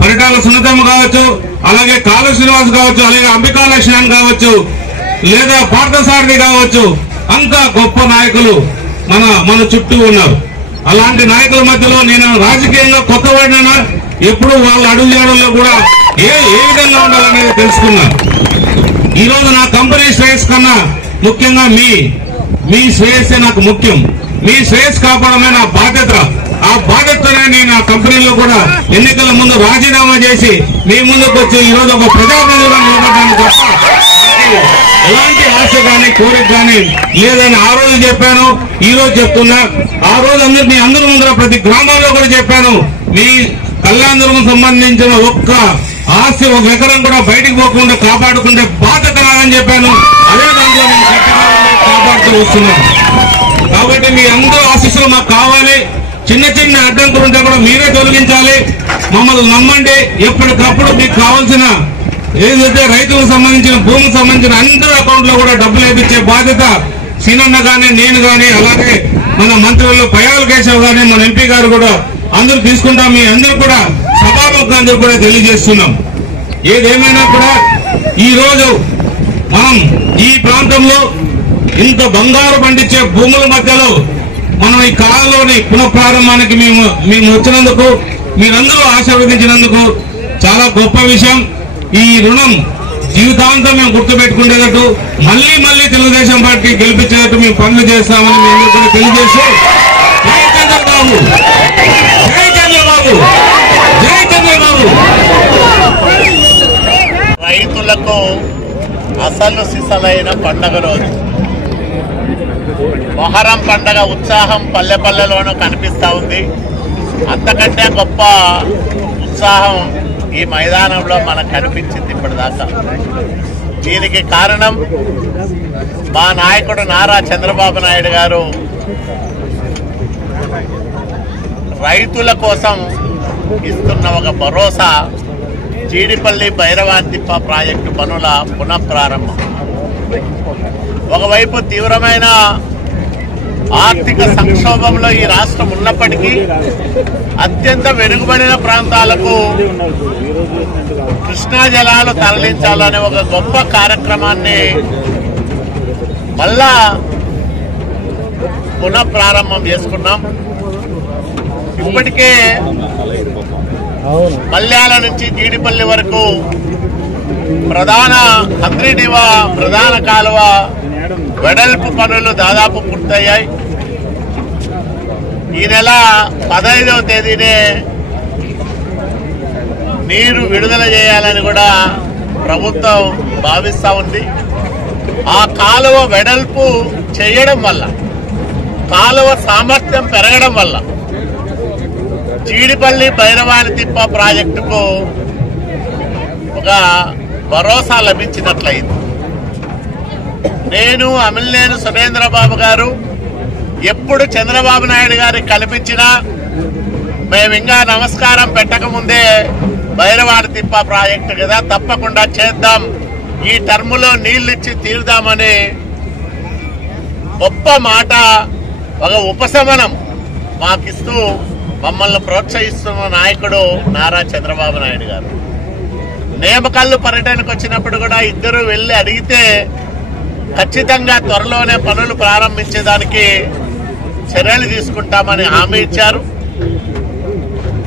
పరిటాల సునీతమ్మ కావచ్చు, అలాగే కాలువ శ్రీనివాస్ కావచ్చు, అలాగే అంబికా లక్ష్మణ్ కావచ్చు, లేదా పార్థసారథి కావచ్చు, అంతా గొప్ప నాయకులు మన చుట్టూ ఉన్నారు. అలాంటి నాయకుల మధ్యలో నేను రాజకీయంగా కొత్తవాడినా ఎప్పుడు వాళ్ళ అడుగుజాడల్లో కూడా ఏ విధంగా ఉండాలనేది తెలుసుకున్నా. ఈ రోజు నా కంపెనీ శ్రేయస్ కన్నా ముఖ్యంగా మీ శ్రేయస్సే నాకు ముఖ్యం. మీ శ్రేయస్ కాపాడమే నా బాధ్యత. ఆ బాధ్యతనే నేను ఆ కంపెనీలో కూడా ఎన్నికల ముందు రాజీనామా చేసి మీ ముందుకు వచ్చి ఈ రోజు ఒక ప్రజాప్రతినిధిగా నిలబడడానికి తప్ప ఎలాంటి ఆశ కానీ కోరిక కానీ లేదని ఆ రోజు చెప్పాను, ఈ రోజు చెప్తున్నా. ఆ రోజు మీ అందరి ముందర ప్రతి గ్రామాల్లో కూడా చెప్పాను, మీ కళ్యాణదుర్గం సంబంధించిన ఒక్క ఆస్తి ఒక ఎకరం కూడా బయటికి పోకుండా కాపాడుకుంటే బాధ్యత నాదని చెప్పాను. అదే దాంట్లో నేను గట్టిగా కాపాడుతూ వస్తున్నాను. కాబట్టి మీ అందరూ ఆశీస్సులు మాకు కావాలి. చిన్న చిన్న అడ్డంకులు ఉంటే కూడా మీరే తొలగించాలి. మమ్మల్ని నమ్మండి. ఎప్పటికప్పుడు మీకు కావాల్సిన ఏదైతే రైతులకు సంబంధించిన భూమికి సంబంధించిన అందరి అకౌంట్ లో కూడా డబ్బులు వేయించే బాధ్యత సీనన్న గానీ నేను గానీ అలాగే మన మంత్రులు పయ్యావుల కేశవ్ గానీ మన ఎంపీ గారు కూడా అందరూ తీసుకుంటాం. మీ అందరూ కూడా సభాముఖంగా కూడా తెలియజేస్తున్నాం. ఏదేమైనా కూడా ఈ రోజు మనం ఈ ప్రాంతంలో ఇంత బంగారు పండించే భూముల మధ్యలో మనం ఈ కాలంలోని పునఃప్రారంభానికి మేము వచ్చినందుకు మీరందరూ ఆశీర్వదించినందుకు చాలా గొప్ప విషయం. ఈ రుణం జీవితాంతం మేము గుర్తుపెట్టుకునేటట్టు మళ్ళీ తెలుగుదేశం పార్టీ గెలిపించేటట్టు మేము పనులు చేస్తామని మేము కూడా తెలియజేస్తూ జై చంద్రబాబు, జై చంద్రబాబు, జై చంద్రబాబు. రైతులకు అసలు సిసలైన పండగ రోజు మొహరం పండగ ఉత్సాహం పల్లె పల్లెలోనూ కనిపిస్తా ఉంది. అంతకంటే గొప్ప ఉత్సాహం ఈ మైదానంలో మనకు కనిపించింది ఇప్పటిదాకా. దీనికి కారణం మా నాయకుడు నారా చంద్రబాబు నాయుడు గారు రైతుల కోసం ఇస్తున్న ఒక భరోసా, జీడిపల్లి భైరవాంతిప్ప ప్రాజెక్టు పనుల పునఃప్రారంభం. ఒకవైపు తీవ్రమైన ఆర్థిక సంక్షోభంలో ఈ రాష్ట్రం ఉన్నప్పటికీ అత్యంత వెనుకబడిన ప్రాంతాలకు కృష్ణా జలాలు తరలించాలనే ఒక గొప్ప కార్యక్రమాన్ని మళ్ళా పునఃప్రారంభం చేసుకున్నాం. ఇప్పటికే మల్యాల నుంచి జీడిపల్లి వరకు ప్రధాన హంద్రీనివా ప్రధాన కాలువ వెడల్పు పనులు దాదాపు పూర్తయ్యాయి. ఈ నెల 15వ తేదీనే నీరు విడుదల చేయాలని కూడా ప్రభుత్వం భావిస్తూ ఉంది. ఆ కాలువ వెడల్పు చేయడం వల్ల, కాలువ సామర్థ్యం పెరగడం వల్ల జీడిపల్లి భైరవానితిప్ప ప్రాజెక్టుకు ఒక భరోసా లభించినట్లయింది. నేను అమిలినేని సురేంద్రబాబు గారు ఎప్పుడు చంద్రబాబు నాయుడు గారికి కల్పించినా మేమింకా నమస్కారం పెట్టకముందే భైరవానితిప్ప ప్రాజెక్టు కదా తప్పకుండా చేద్దాం, ఈ టర్ములో నీళ్ళిచ్చి తీరుదామని గొప్ప మాట, ఒక ఉపశమనం మాకిస్తూ మమ్మల్ని ప్రోత్సహిస్తున్న నాయకుడు నారా చంద్రబాబు నాయుడు గారు. నేమకల్లు పర్యటనకు వచ్చినప్పుడు కూడా ఇద్దరు వెళ్లి అడిగితే ఖచ్చితంగా త్వరలోనే పనులు ప్రారంభించేదానికి చర్యలు తీసుకుంటామని హామీ ఇచ్చారు.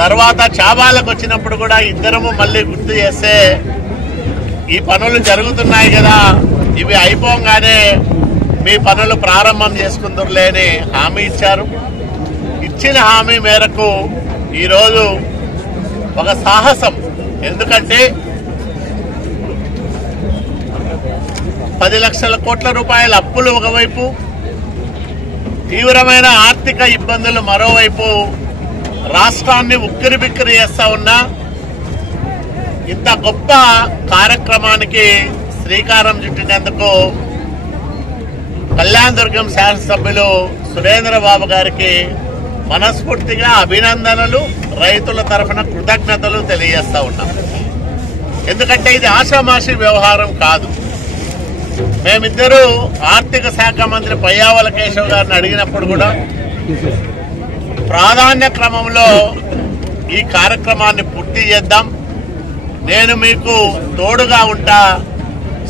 తర్వాత చాబాలకు వచ్చినప్పుడు కూడా ఇద్దరము మళ్ళీ గుర్తు చేస్తే ఈ పనులు జరుగుతున్నాయి కదా, ఇవి అయిపోగానే మీ పనులు ప్రారంభం చేసుకుందరులే అని హామీ ఇచ్చారు. ఇచ్చిన హామీ మేరకు ఈరోజు ఒక సాహసం, ఎందుకంటే 10 లక్షల కోట్ల రూపాయల అప్పులు ఒకవైపు, తీవ్రమైన ఆర్థిక ఇబ్బందులు మరోవైపు రాష్ట్రాన్ని ఉక్కిరి బిక్కిరి చేస్తా ఉన్నా ఇంత గొప్ప కార్యక్రమానికి శ్రీకారం చుట్టినందుకు కళ్యాణదుర్గం శాసనసభ్యులు సురేంద్రబాబు గారికి మనస్ఫూర్తిగా అభినందనలు, రైతుల తరఫున కృతజ్ఞతలు తెలియజేస్తా ఉన్నాం. ఎందుకంటే ఇది ఆషామాషి వ్యవహారం కాదు. మేమిద్దరూ ఆర్థిక శాఖ మంత్రి పయ్యావుల కేశవ్ గారిని అడిగినప్పుడు కూడా ప్రాధాన్య క్రమంలో ఈ కార్యక్రమాన్ని పూర్తి చేద్దాం, నేను మీకు తోడుగా ఉంటా,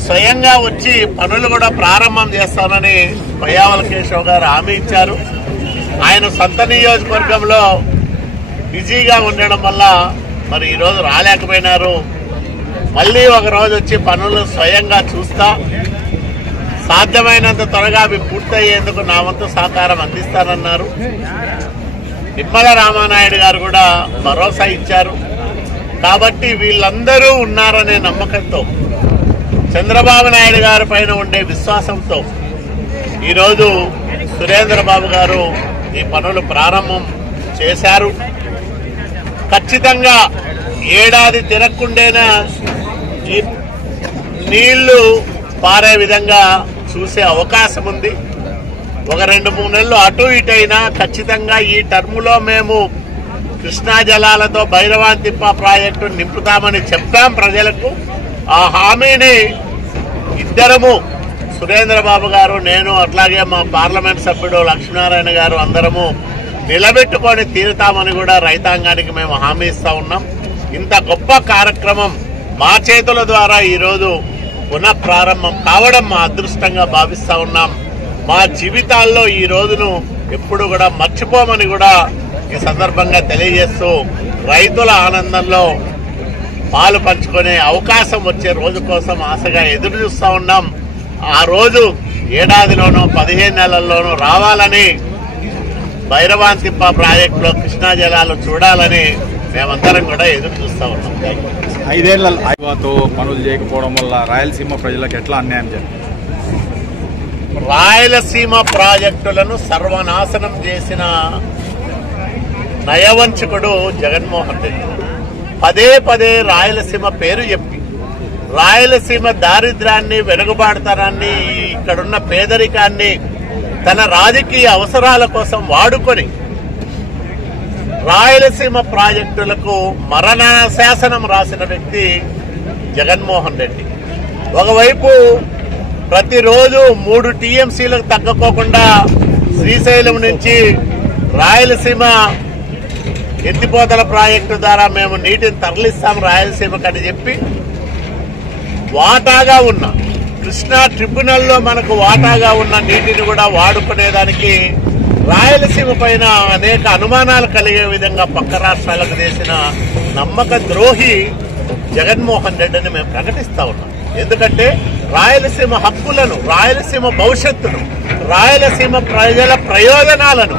స్వయంగా వచ్చి పనులు కూడా ప్రారంభం చేస్తానని పయ్యావుల కేశవ్ గారు హామీ ఇచ్చారు. ఆయన సొంత నియోజకవర్గంలో బిజీగా ఉండడం వల్ల మరి ఈరోజు రాలేకపోయినారు. మళ్ళీ ఒక రోజు వచ్చి పనులు స్వయంగా చూస్తా, సాధ్యమైనంత త్వరగా అవి పూర్తయ్యేందుకు నా వంతు సహకారం అందిస్తానన్నారు. నిమ్మల రామానాయుడు గారు కూడా భరోసా ఇచ్చారు. కాబట్టి వీళ్ళందరూ ఉన్నారనే నమ్మకంతో, చంద్రబాబు నాయుడు గారి పైన ఉండే విశ్వాసంతో ఈరోజు సురేంద్ర బాబు గారు ఈ పనులు ప్రారంభం చేశారు. ఖచ్చితంగా ఏడాది తిరగకుండేనా ఈ నీళ్లు పారే విధంగా చూసే అవకాశం ఉంది. ఒక 2-3 నెలలు అటు ఇటు అయినా ఖచ్చితంగా ఈ టర్ములో మేము కృష్ణా జలాలతో భైరవాంతిప్ప ప్రాజెక్టు నింపుతామని చెప్పాం ప్రజలకు. ఆ హామీని ఇద్దరము, సురేంద్ర బాబు గారు, నేను, అట్లాగే మా పార్లమెంట్ సభ్యుడు లక్ష్మీనారాయణ గారు అందరము నిలబెట్టుకొని తీరుతామని కూడా రైతాంగానికి మేము హామీ ఇస్తా ఉన్నాం. ఇంత గొప్ప కార్యక్రమం మా చేతుల ద్వారా ఈరోజు పునఃప్రారంభం కావడం మా అదృష్టంగా భావిస్తా ఉన్నాం. మా జీవితాల్లో ఈ రోజును ఎప్పుడు కూడా మర్చిపోమని కూడా ఈ సందర్భంగా తెలియజేస్తూ రైతుల ఆనందంలో పాలు పంచుకునే అవకాశం వచ్చే రోజు కోసం ఆశగా ఎదురు చూస్తా ఉన్నాం. ఆ రోజు ఏడాదిలోనూ 15 నెలల్లోనూ రావాలని, భైరవాంతిప్ప ప్రాజెక్టులో కృష్ణా జలాలు చూడాలని మేమందరం కూడా ఎదురు చూస్తా ఉన్నాం. 5 ఏళ్ల తో పనులు చేయకపోవడం వల్ల రాయలసీమ ప్రజలకు ఎట్లా అన్యాయం జరిగింది? రాయలసీమ ప్రాజెక్టులను సర్వనాశనం చేసిన నయవంచకుడు జగన్మోహన్ రెడ్డి పదే రాయలసీమ పేరు చెప్పి రాయలసీమ దారిద్ర్యాన్ని, వెనుకబాటుతనాన్ని, ఇక్కడున్న పేదరికాన్ని తన రాజకీయ అవసరాల కోసం వాడుకొని రాయలసీమ ప్రాజెక్టులకు మరణశాసనం రాసిన వ్యక్తి జగన్మోహన్ రెడ్డి. ఒకవైపు ప్రతిరోజు 3 టీఎంసీలకు తగ్గకోకుండా శ్రీశైలం నుంచి రాయలసీమ ఎత్తిపోతల ప్రాజెక్టు ద్వారా మేము నీటిని తరలిస్తాం రాయలసీమకని చెప్పి వాటాగా ఉన్న కృష్ణా ట్రిబ్యునల్లో మనకు వాటాగా ఉన్న నీటిని కూడా వాడుకునేదానికి రాయలసీమ పైన అనేక అనుమానాలు కలిగే విధంగా పక్క రాష్ట్రాలకు చేసిన నమ్మక ద్రోహి జగన్మోహన్ రెడ్డిని మేము ప్రకటిస్తా ఉన్నాం. ఎందుకంటే రాయలసీమ హక్కులను, రాయలసీమ భవిష్యత్తును, రాయలసీమ ప్రజల ప్రయోజనాలను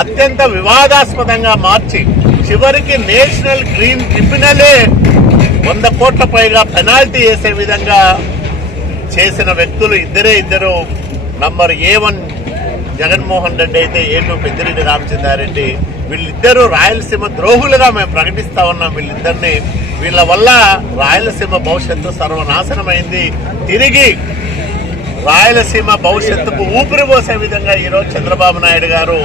అత్యంత వివాదాస్పదంగా మార్చి చివరికి నేషనల్ గ్రీన్ ట్రిబ్యునలే 100 కోట్ల పైగా పెనాల్టీ వేసే విధంగా చేసిన వ్యక్తులు ఇద్దరు. నంబర్ A1 జగన్మోహన్ రెడ్డి అయితే A2 పెద్దిరెడ్డి రామచంద్రారెడ్డి. వీళ్ళిద్దరూ రాయలసీమ ద్రోహులుగా మేము ప్రకటిస్తా ఉన్నాం. వీళ్ళ వల్ల రాయలసీమ భవిష్యత్తు సర్వనాశనమైంది. తిరిగి రాయలసీమ భవిష్యత్తుకు ఊపిరి పోసే విధంగా ఈరోజు చంద్రబాబు నాయుడు గారు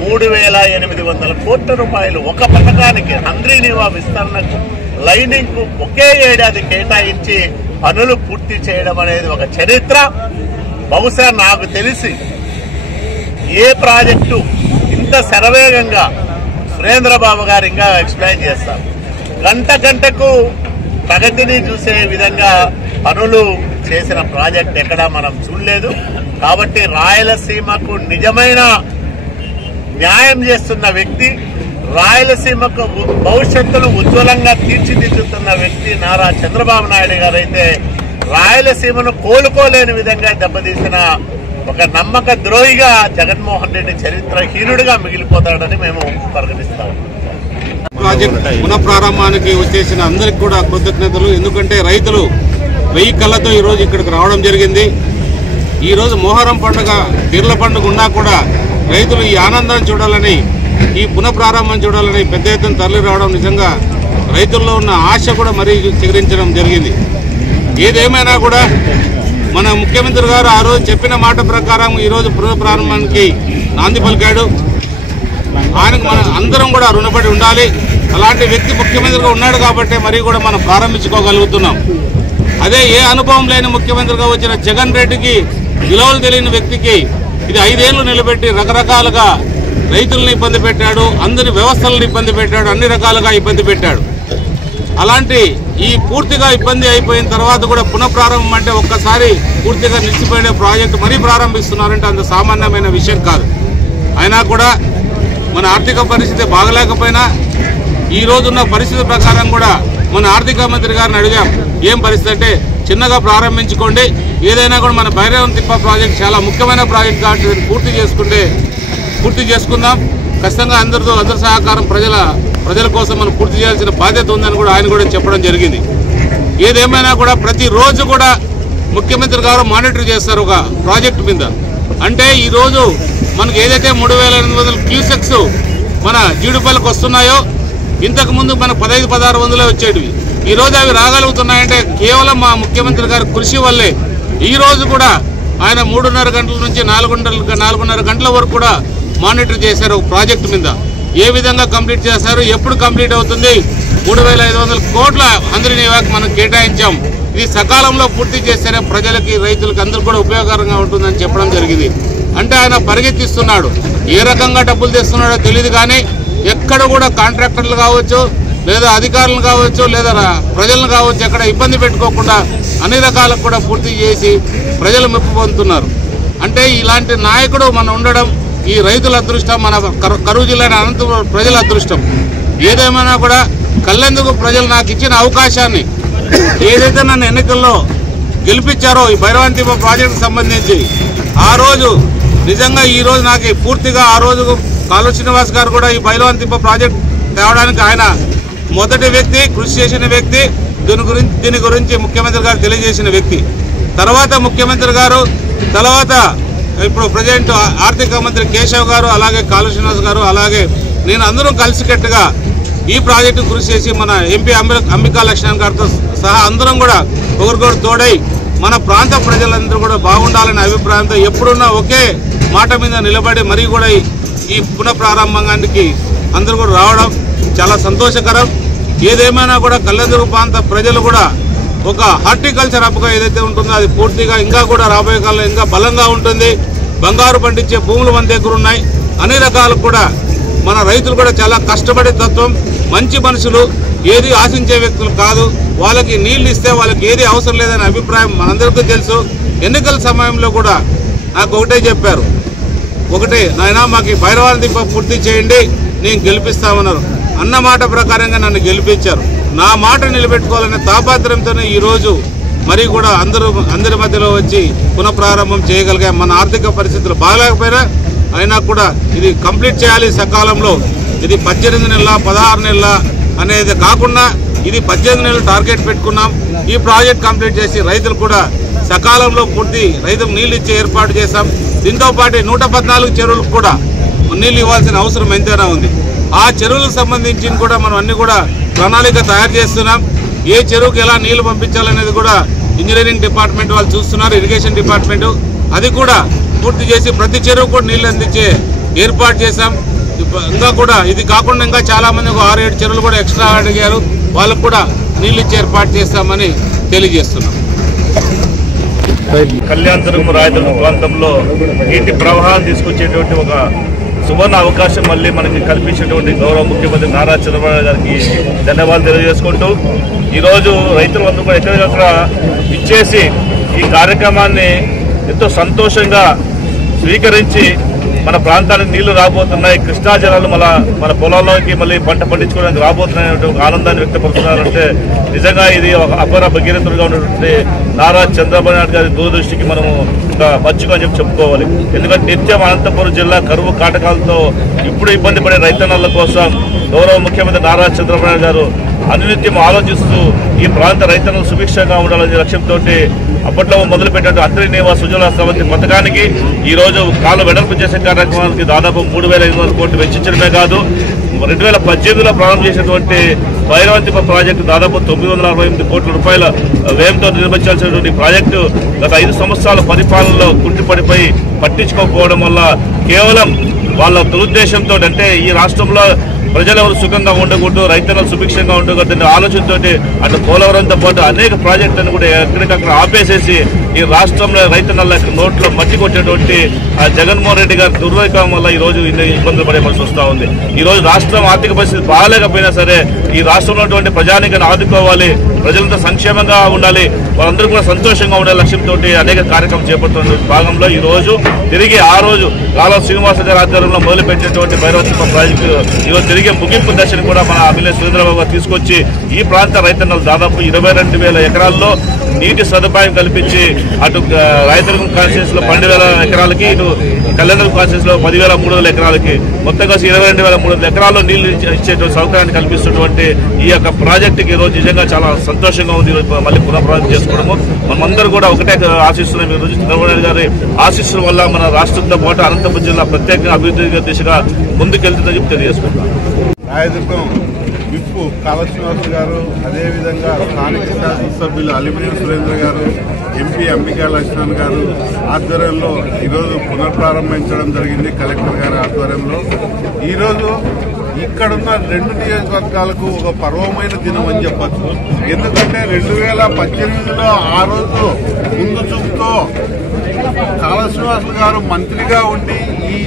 3,800 కోట్ల రూపాయలు ఒక పథకానికి, హంద్రీనివా విస్తరణకు, లైనింగ్ కు ఒకే ఏడాది కేటాయించి పనులు పూర్తి చేయడం అనేది ఒక చరిత్ర. బహుశా నాకు తెలిసి ఏ ప్రాజెక్టు ఇంత శరవేగంగా సురేంద్రబాబు గారు ఇంకా ఎక్స్ప్లెయిన్ చేస్తారు. గంటకు ప్రగతిని చూసే విధంగా పనులు చేసిన ప్రాజెక్ట్ ఎక్కడా మనం చూడలేదు. కాబట్టి రాయలసీమకు నిజమైన న్యాయం చేస్తున్న వ్యక్తి, రాయలసీమకు భవిష్యత్తును ఉజ్వలంగా తీర్చిదిద్దుతున్న వ్యక్తి నారా చంద్రబాబు నాయుడు గారు అయితే రాయలసీమను కోలుకోలేని విధంగా దెబ్బతీసిన ఒక నమ్మక ద్రోహిగా జగన్మోహన్ రెడ్డి చరిత్రహీనుడిగా మిగిలిపోతాడని మేము పరిగణిస్తాము. ప్రాజెక్ట్ పునఃప్రారంభానికి వచ్చేసిన అందరికి కూడా కృతజ్ఞతలు. ఎందుకంటే రైతులు 1000 కళ్ళతో ఈరోజు ఇక్కడికి రావడం జరిగింది. ఈరోజు మొహరం పండుగ, పీర్ల పండుగ ఉన్నా కూడా రైతులు ఈ ఆనందాన్ని చూడాలని, ఈ పునఃప్రారంభం చూడాలని పెద్ద ఎత్తున తరలి రావడం నిజంగా రైతుల్లో ఉన్న ఆశ కూడా మరీ చిగురించడం జరిగింది. ఏదేమైనా కూడా మన ముఖ్యమంత్రి గారు ఆ రోజు చెప్పిన మాట ప్రకారం ఈరోజు పునఃప్రారంభానికి నాంది పలికాడు. ఆయనకు మనం అందరం కూడా రుణపడి ఉండాలి. అలాంటి వ్యక్తి ముఖ్యమంత్రిగా ఉన్నాడు కాబట్టి మరీ కూడా మనం ప్రారంభించుకోగలుగుతున్నాం. అదే ఏ అనుభవం లేని ముఖ్యమంత్రిగా వచ్చిన జగన్ రెడ్డికి, విలువలు తెలియని వ్యక్తికి ఇది 5 ఏళ్లు నిలబెట్టి రకరకాలుగా రైతులను ఇబ్బంది పెట్టాడు, అందరి వ్యవస్థలను ఇబ్బంది పెట్టాడు, అన్ని రకాలుగా ఇబ్బంది పెట్టాడు. అలాంటి ఈ పూర్తిగా ఇబ్బంది అయిపోయిన తర్వాత కూడా పునఃప్రారంభం అంటే ఒక్కసారి పూర్తిగా నిలిచిపోయిన ప్రాజెక్టు మరీ ప్రారంభిస్తున్నారంటే అంత సామాన్యమైన విషయం కాదు. అయినా కూడా మన ఆర్థిక పరిస్థితి బాగలేకపోయినా ఈ రోజున్న పరిస్థితి ప్రకారం కూడా మన ఆర్థిక మంత్రి గారిని అడిగాం, ఏం పరిస్థితి అంటే చిన్నగా ప్రారంభించుకోండి, ఏదైనా కూడా మన భైరవాంతిప్ప ప్రాజెక్ట్ చాలా ముఖ్యమైన ప్రాజెక్ట్ కాబట్టి పూర్తి చేసుకుందాం. ఖచ్చితంగా అందరి సహకారం ప్రజల కోసం మనం పూర్తి చేయాల్సిన బాధ్యత ఉందని కూడా ఆయన కూడా చెప్పడం జరిగింది. ఏదేమైనా కూడా ప్రతిరోజు కూడా ముఖ్యమంత్రి గారు మానిటర్ చేస్తారు ఒక ప్రాజెక్టు మీద. అంటే ఈరోజు మనకు ఏదైతే 3800 క్యూసెక్స్ మన జీడిపల్లికి వస్తున్నాయో ఇంతకుముందు మన 1500-1600 వచ్చేటివి. ఈరోజు అవి రాగలుగుతున్నాయంటే కేవలం మా ముఖ్యమంత్రి గారి కృషి వల్లే. ఈరోజు కూడా ఆయన 3:30 గంటల నుంచి 4:30 గంటల వరకు కూడా మానిటర్ చేశారు ప్రాజెక్టు మీద. ఏ విధంగా కంప్లీట్ చేశారు, ఎప్పుడు కంప్లీట్ అవుతుంది, 3500 కోట్ల హంద్రీనివాకు మనం కేటాయించాం. ఇది సకాలంలో పూర్తి చేస్తేనే ప్రజలకి, రైతులకి అందరూ కూడా ఉపయోగకరంగా ఉంటుందని చెప్పడం జరిగింది. అంటే ఆయన పరిగెత్తిస్తున్నాడు. ఏ రకంగా డబ్బులు తెస్తున్నాడో తెలియదు కానీ ఎక్కడ కూడా కాంట్రాక్టర్లు కావచ్చు, లేదా అధికారులు కావచ్చు, లేదా ప్రజలను కావచ్చు, ఎక్కడ ఇబ్బంది పెట్టుకోకుండా అన్ని రకాలకు కూడా పూర్తి చేసి ప్రజలు మెప్పు పొందుతున్నారు. అంటే ఇలాంటి నాయకుడు మనం ఉండడం ఈ రైతుల అదృష్టం, మన కరూరు జిల్లా అనంతపురం ప్రజల అదృష్టం. ఏదేమైనా కూడా కళ్ళెందుకు ప్రజలు నాకు ఇచ్చిన అవకాశాన్ని, ఏదైతే నన్ను ఎన్నికల్లో గెలిపించారో ఈ భైరవంతిప్ప ప్రాజెక్టుకు సంబంధించి, ఆ రోజు నిజంగా ఈ రోజు నాకు పూర్తిగా ఆ రోజు కాలువ శ్రీనివాస్ గారు కూడా ఈ భైరవంతిప్ప ప్రాజెక్ట్ తేవడానికి ఆయన మొదటి వ్యక్తి, కృషి చేసిన వ్యక్తి, దీని గురించి ముఖ్యమంత్రి గారు తెలియజేసిన వ్యక్తి. తర్వాత ముఖ్యమంత్రి గారు, తర్వాత ఇప్పుడు ప్రజెంట్ ఆర్థిక మంత్రి కేశవ్ గారు, అలాగే కాలువ శ్రీనివాస్ గారు, అలాగే నేను అందరం కలిసికట్టుగా ఈ ప్రాజెక్టు కృషి చేసి మన ఎంపీ అంబికా లక్ష్మణ్ గారితో సహా అందరం కూడా ఒకరికొకరు తోడై మన ప్రాంత ప్రజలందరూ కూడా బాగుండాలనే అభిప్రాయంతో ఎప్పుడున్నా ఒకే మాట మీద నిలబడి మరీ కూడా ఈ పునఃప్రారంభానికి అందరూ కూడా రావడం చాలా సంతోషకరం. ఏదేమైనా కూడా కళ్యాణదుర్గ ప్రాంత ప్రజలు కూడా ఒక హార్టికల్చర్ హబ్గా ఏదైతే ఉంటుందో అది పూర్తిగా ఇంకా కూడా రాబోయే కాలంలో ఇంకా బలంగా ఉంటుంది. బంగారు పండించే భూములు మన దగ్గర ఉన్నాయి. అన్ని రకాలు కూడా మన రైతులు కూడా చాలా కష్టపడే తత్వం, మంచి మనుషులు, ఏది ఆశించే వ్యక్తులు కాదు. వాళ్ళకి నీళ్లు ఇస్తే వాళ్ళకి ఏది అవసరం లేదనే అభిప్రాయం మనందరికీ తెలుసు. ఎన్నికల సమయంలో కూడా నాకు ఒకటే చెప్పారు, ఒకటే నాయనా మాకు భైరవంతిప్ప పూర్తి చేయండి, నేను గెలిపిస్తామన్నారు. అన్న మాట ప్రకారంగా నన్ను గెలిపించారు. నా మాట నిలబెట్టుకోవాలనే తాపత్రయంతోనే ఈరోజు మరి కూడా అందరి మధ్యలో వచ్చి పునఃప్రారంభం చేయగలిగాం. మన ఆర్థిక పరిస్థితులు బాగలేకపోయినా అయినా కూడా ఇది కంప్లీట్ చేయాలి సకాలంలో. ఇది 18 నెలల 16 నెలల అనేది కాకుండా ఇది 18 నెలలు టార్గెట్ పెట్టుకున్నాం. ఈ ప్రాజెక్ట్ కంప్లీట్ చేసి రైతులు కూడా సకాలంలో పూర్తి రైతులకు నీళ్ళు ఇచ్చే ఏర్పాటు చేశాం. దీంతో పాటు 114 చెరువులకు కూడా నీళ్ళు ఇవ్వాల్సిన అవసరం ఎంతైనా ఉంది. ఆ చెరువులకు సంబంధించి కూడా మనం అన్ని కూడా ప్రణాళిక తయారు చేస్తున్నాం. ఏ చెరువుకి ఎలా నీళ్లు పంపించాలనేది కూడా ఇంజనీరింగ్ డిపార్ట్మెంట్ వాళ్ళు చూస్తున్నారు, ఇరిగేషన్ డిపార్ట్మెంట్. అది కూడా పూర్తి చేసి ప్రతి చెరువు కూడా నీళ్లు అందించే ఏర్పాటు చేశాం. ఇంకా కూడా ఇది కాకుండా ఇంకా చాలా మంది 6-7 చెరువులు కూడా ఎక్స్ట్రా అడిగారు, వాళ్ళకు కూడా నీళ్ళు ఇచ్చే ఏర్పాటు చేస్తామని తెలియజేస్తున్నాం. కళ్యాణదుర్గం రాయదుర్గం ప్రాంతంలో నీటి ప్రవాహాన్ని తీసుకొచ్చేటువంటి ఒక సువర్ణ అవకాశం మళ్ళీ మనకి కల్పించినటువంటి గౌరవ ముఖ్యమంత్రి నారా చంద్రబాబు గారికి ధన్యవాదాలు తెలియజేసుకుంటూ ఈరోజు రైతులందరూ కూడా ఎక్కడికక్కడ ఇచ్చేసి ఈ కార్యక్రమాన్ని ఎంతో సంతోషంగా స్వీకరించి మన ప్రాంతానికి నీళ్లు రాబోతున్నాయి, కృష్ణా జలాలు మన పొలాల్లోకి మళ్ళీ పంట పండించుకోవడానికి రాబోతున్నాయి ఒక ఆనందాన్ని వ్యక్తపరుస్తున్నారంటే నిజంగా ఇది ఒక అపర భగీరథుడుగా ఉన్నటువంటి నారా చంద్రబాబు నాయుడు గారి దూరదృష్టికి మనము ఒక మచ్చుగా చెప్పుకోవాలి. ఎందుకంటే నిత్యం అనంతపురం జిల్లా కరువు కాటకాలతో ఇప్పుడు ఇబ్బంది పడే రైతన్నల కోసం గౌరవ ముఖ్యమంత్రి నారా చంద్రబాబు నాయుడు గారు అనునిత్యం ఆలోచిస్తూ ఈ ప్రాంత రైతులను సుభిక్షంగా ఉండాలనే లక్ష్యంతో అప్పట్లో మొదలుపెట్టినట్టు అంతర్నివాస సుజల సమితి పథకానికి ఈ రోజు కాలు వెడల్పు చేసే కార్యక్రమానికి దాదాపు 3,500 కోట్లు వెచ్చించడమే కాదు, 2018లో ప్రారంభం చేసినటువంటి భైరవంతిప్ప ప్రాజెక్టు దాదాపు 968 కోట్ల రూపాయల వ్యయంతో నిర్మించాల్సినటువంటి ప్రాజెక్టు గత 5 సంవత్సరాల పరిపాలనలో కుంటిపడిపోయి పట్టించుకోకపోవడం వల్ల కేవలం వాళ్ళ దురుద్దేశంతో అంటే ఈ రాష్ట్రంలో ప్రజలెవరు సుఖంగా ఉండకూడదు, రైతులు సుభిక్షంగా ఉండకూడదు ఆలోచనతో అటు పోలవరంతో పాటు అనేక ప్రాజెక్టులను కూడా ఎక్కడికక్కడ ఆపేసేసి ఈ రాష్ట్రంలో రైతుల నోట్లో మట్టి కొట్టేటువంటి జగన్మోహన్ రెడ్డి గారి దుర్వైఖరం వల్ల ఈ రోజు ఇబ్బందులు పడేమని వస్తూ ఉంది. ఈ రోజు రాష్ట్రం ఆర్థిక పరిస్థితి బాగాలేకపోయినా సరే ఈ రాష్ట్రంలో ఉన్నటువంటి ప్రజానికాన్ని ఆదుకోవాలి, ప్రజలంతా సంక్షేమంగా ఉండాలి, వాళ్ళందరూ కూడా సంతోషంగా ఉండే లక్ష్యంతో అనేక కార్యక్రమం చేపడుతున్న భాగంలో ఈ రోజు తిరిగి ఆ రోజు కాలువ శ్రీనివాస గారి ఆధ్వర్యంలో మొదలుపెట్టినటువంటి భైరవంతిప్ప ప్రాజెక్టు ఈరోజు తిరిగి ముగింపు దశను కూడా మన అభిలేష్ సురేంద్రబాబు గారు తీసుకొచ్చి ఈ ప్రాంత రైతన్నలు దాదాపు 22,000 ఎకరాల్లో నీటి సదుపాయం కల్పించి అటు రాయదుర్గం కాన్స్టిట్యూన్స్ లో 12,000 ఎకరాలకి, ఇటు కళ్యాణదుర్గం కాన్స్టిట్యూన్స్ లో 10,300 ఎకరాలకి, మొత్తంగా 22,300 ఎకరాల్లో నీళ్లు ఇచ్చేటువంటి సౌకర్యాన్ని కల్పిస్తున్నటువంటి ఈ యొక్క ప్రాజెక్టుకి ఈ రోజు నిజంగా చాలా సంతోషంగా ఉంది. మళ్ళీ పునఃప్రారంభం చేసుకోవడము మనమందరూ కూడా ఒకటే ఆశిస్తున్నాం. ఈ రోజు చంద్రబాబు నాయుడు గారి ఆశీస్సుల వల్ల మన రాష్ట్రంతో పాటు అనంతపురం జిల్లా ప్రత్యేకంగా అభివృద్ధి దిశగా ముందుకెళ్తుందని చెప్పి తెలియజేసుకుంటున్నాం. రాయదుర్గం విప్పు కాళ శ్రీనివాస్ గారు, అదేవిధంగా స్థానిక శాసనసభ్యులు అలిమినేని సురేంద్ర గారు, ఎంపీ అంబికా లక్ష్మణ్ గారు ఆధ్వర్యంలో ఈరోజు పునఃప్రారంభించడం జరిగింది. కలెక్టర్ గారి ఆధ్వర్యంలో ఈరోజు ఇక్కడున్న 2 నియోజకవర్గాలకు ఒక పర్వమైన దినం అని చెప్పచ్చు. ఎందుకంటే 2018లో ఆ రోజు ముందు చూపుతో కాళ శ్రీనివాసులు గారు మంత్రిగా ఉండి ఈ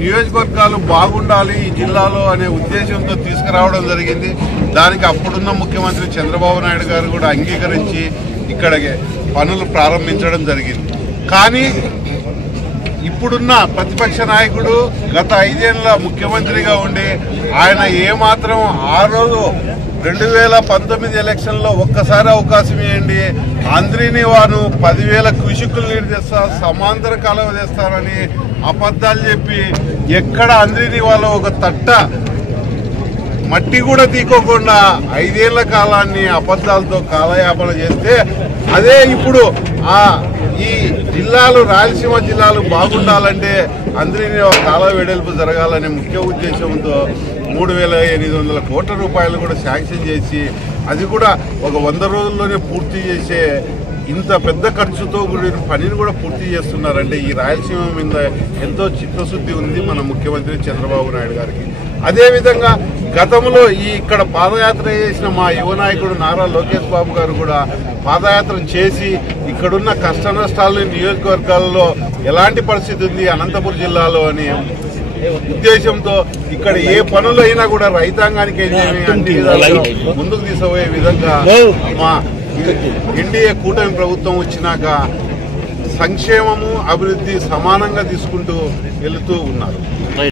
నియోజకవర్గాలు బాగుండాలి ఈ జిల్లాలో అనే ఉద్దేశంతో తీసుకురావడం జరిగింది. దానికి అప్పుడున్న ముఖ్యమంత్రి చంద్రబాబు నాయుడు గారు కూడా అంగీకరించి ఇక్కడ పనులు ప్రారంభించడం జరిగింది. కానీ ఇప్పుడున్న ప్రతిపక్ష నాయకుడు గత 5 ఏళ్ల ముఖ్యమంత్రిగా ఉండి ఆయన ఏమాత్రం ఆ రోజు 2019 ఎలక్షన్లో ఒక్కసారి అవకాశం ఇవ్వండి, అంద్రిని వారు 10,000 క్యూసెక్కులు నీరు తెస్తా, సమాంతర కాలువ తెస్తారని అబద్ధాలు చెప్పి ఎక్కడ అంద్రిని వాళ్ళు ఒక తట్ట మట్టి కూడా తీకోకుండా 5 ఏళ్ల కాలాన్ని అబద్ధాలతో కాలయాపన చేస్తే, అదే ఇప్పుడు ఈ జిల్లాలు రాయలసీమ జిల్లాలు బాగుండాలంటే అందరినీ కాలువ వెడల్పు జరగాలనే ముఖ్య ఉద్దేశంతో 3,800 కోట్ల రూపాయలు కూడా శాంక్షన్ చేసి అది కూడా ఒక 100 రోజుల్లోనే పూర్తి చేసే ఇంత పెద్ద ఖర్చుతో కూడిన పనిని కూడా పూర్తి చేస్తున్నారంటే ఈ రాయలసీమ మీద ఎంతో చిత్తశుద్ధి ఉంది మన ముఖ్యమంత్రి చంద్రబాబు నాయుడు గారికి. అదేవిధంగా గతంలో ఇక్కడ పాదయాత్ర చేసిన మా యువ నాయకుడు నారా లోకేష్ బాబు గారు కూడా పాదయాత్ర చేసి ఇక్కడున్న కష్ట నష్టాలని నియోజకవర్గాల్లో ఎలాంటి పరిస్థితి ఉంది అనంతపురం జిల్లాలో అని ఉద్దేశంతో ఇక్కడ ఏ పనులు అయినా కూడా రైతాంగానికి అన్ని విధాలుగా ముందుకు తీసుకుపోయే విధంగా మా ఎన్డీఏ కూటమి ప్రభుత్వం వచ్చినాక సంక్షేమము అభివృద్ధి సమానంగా తీసుకుంటూ వెళుతూ ఉన్నారు.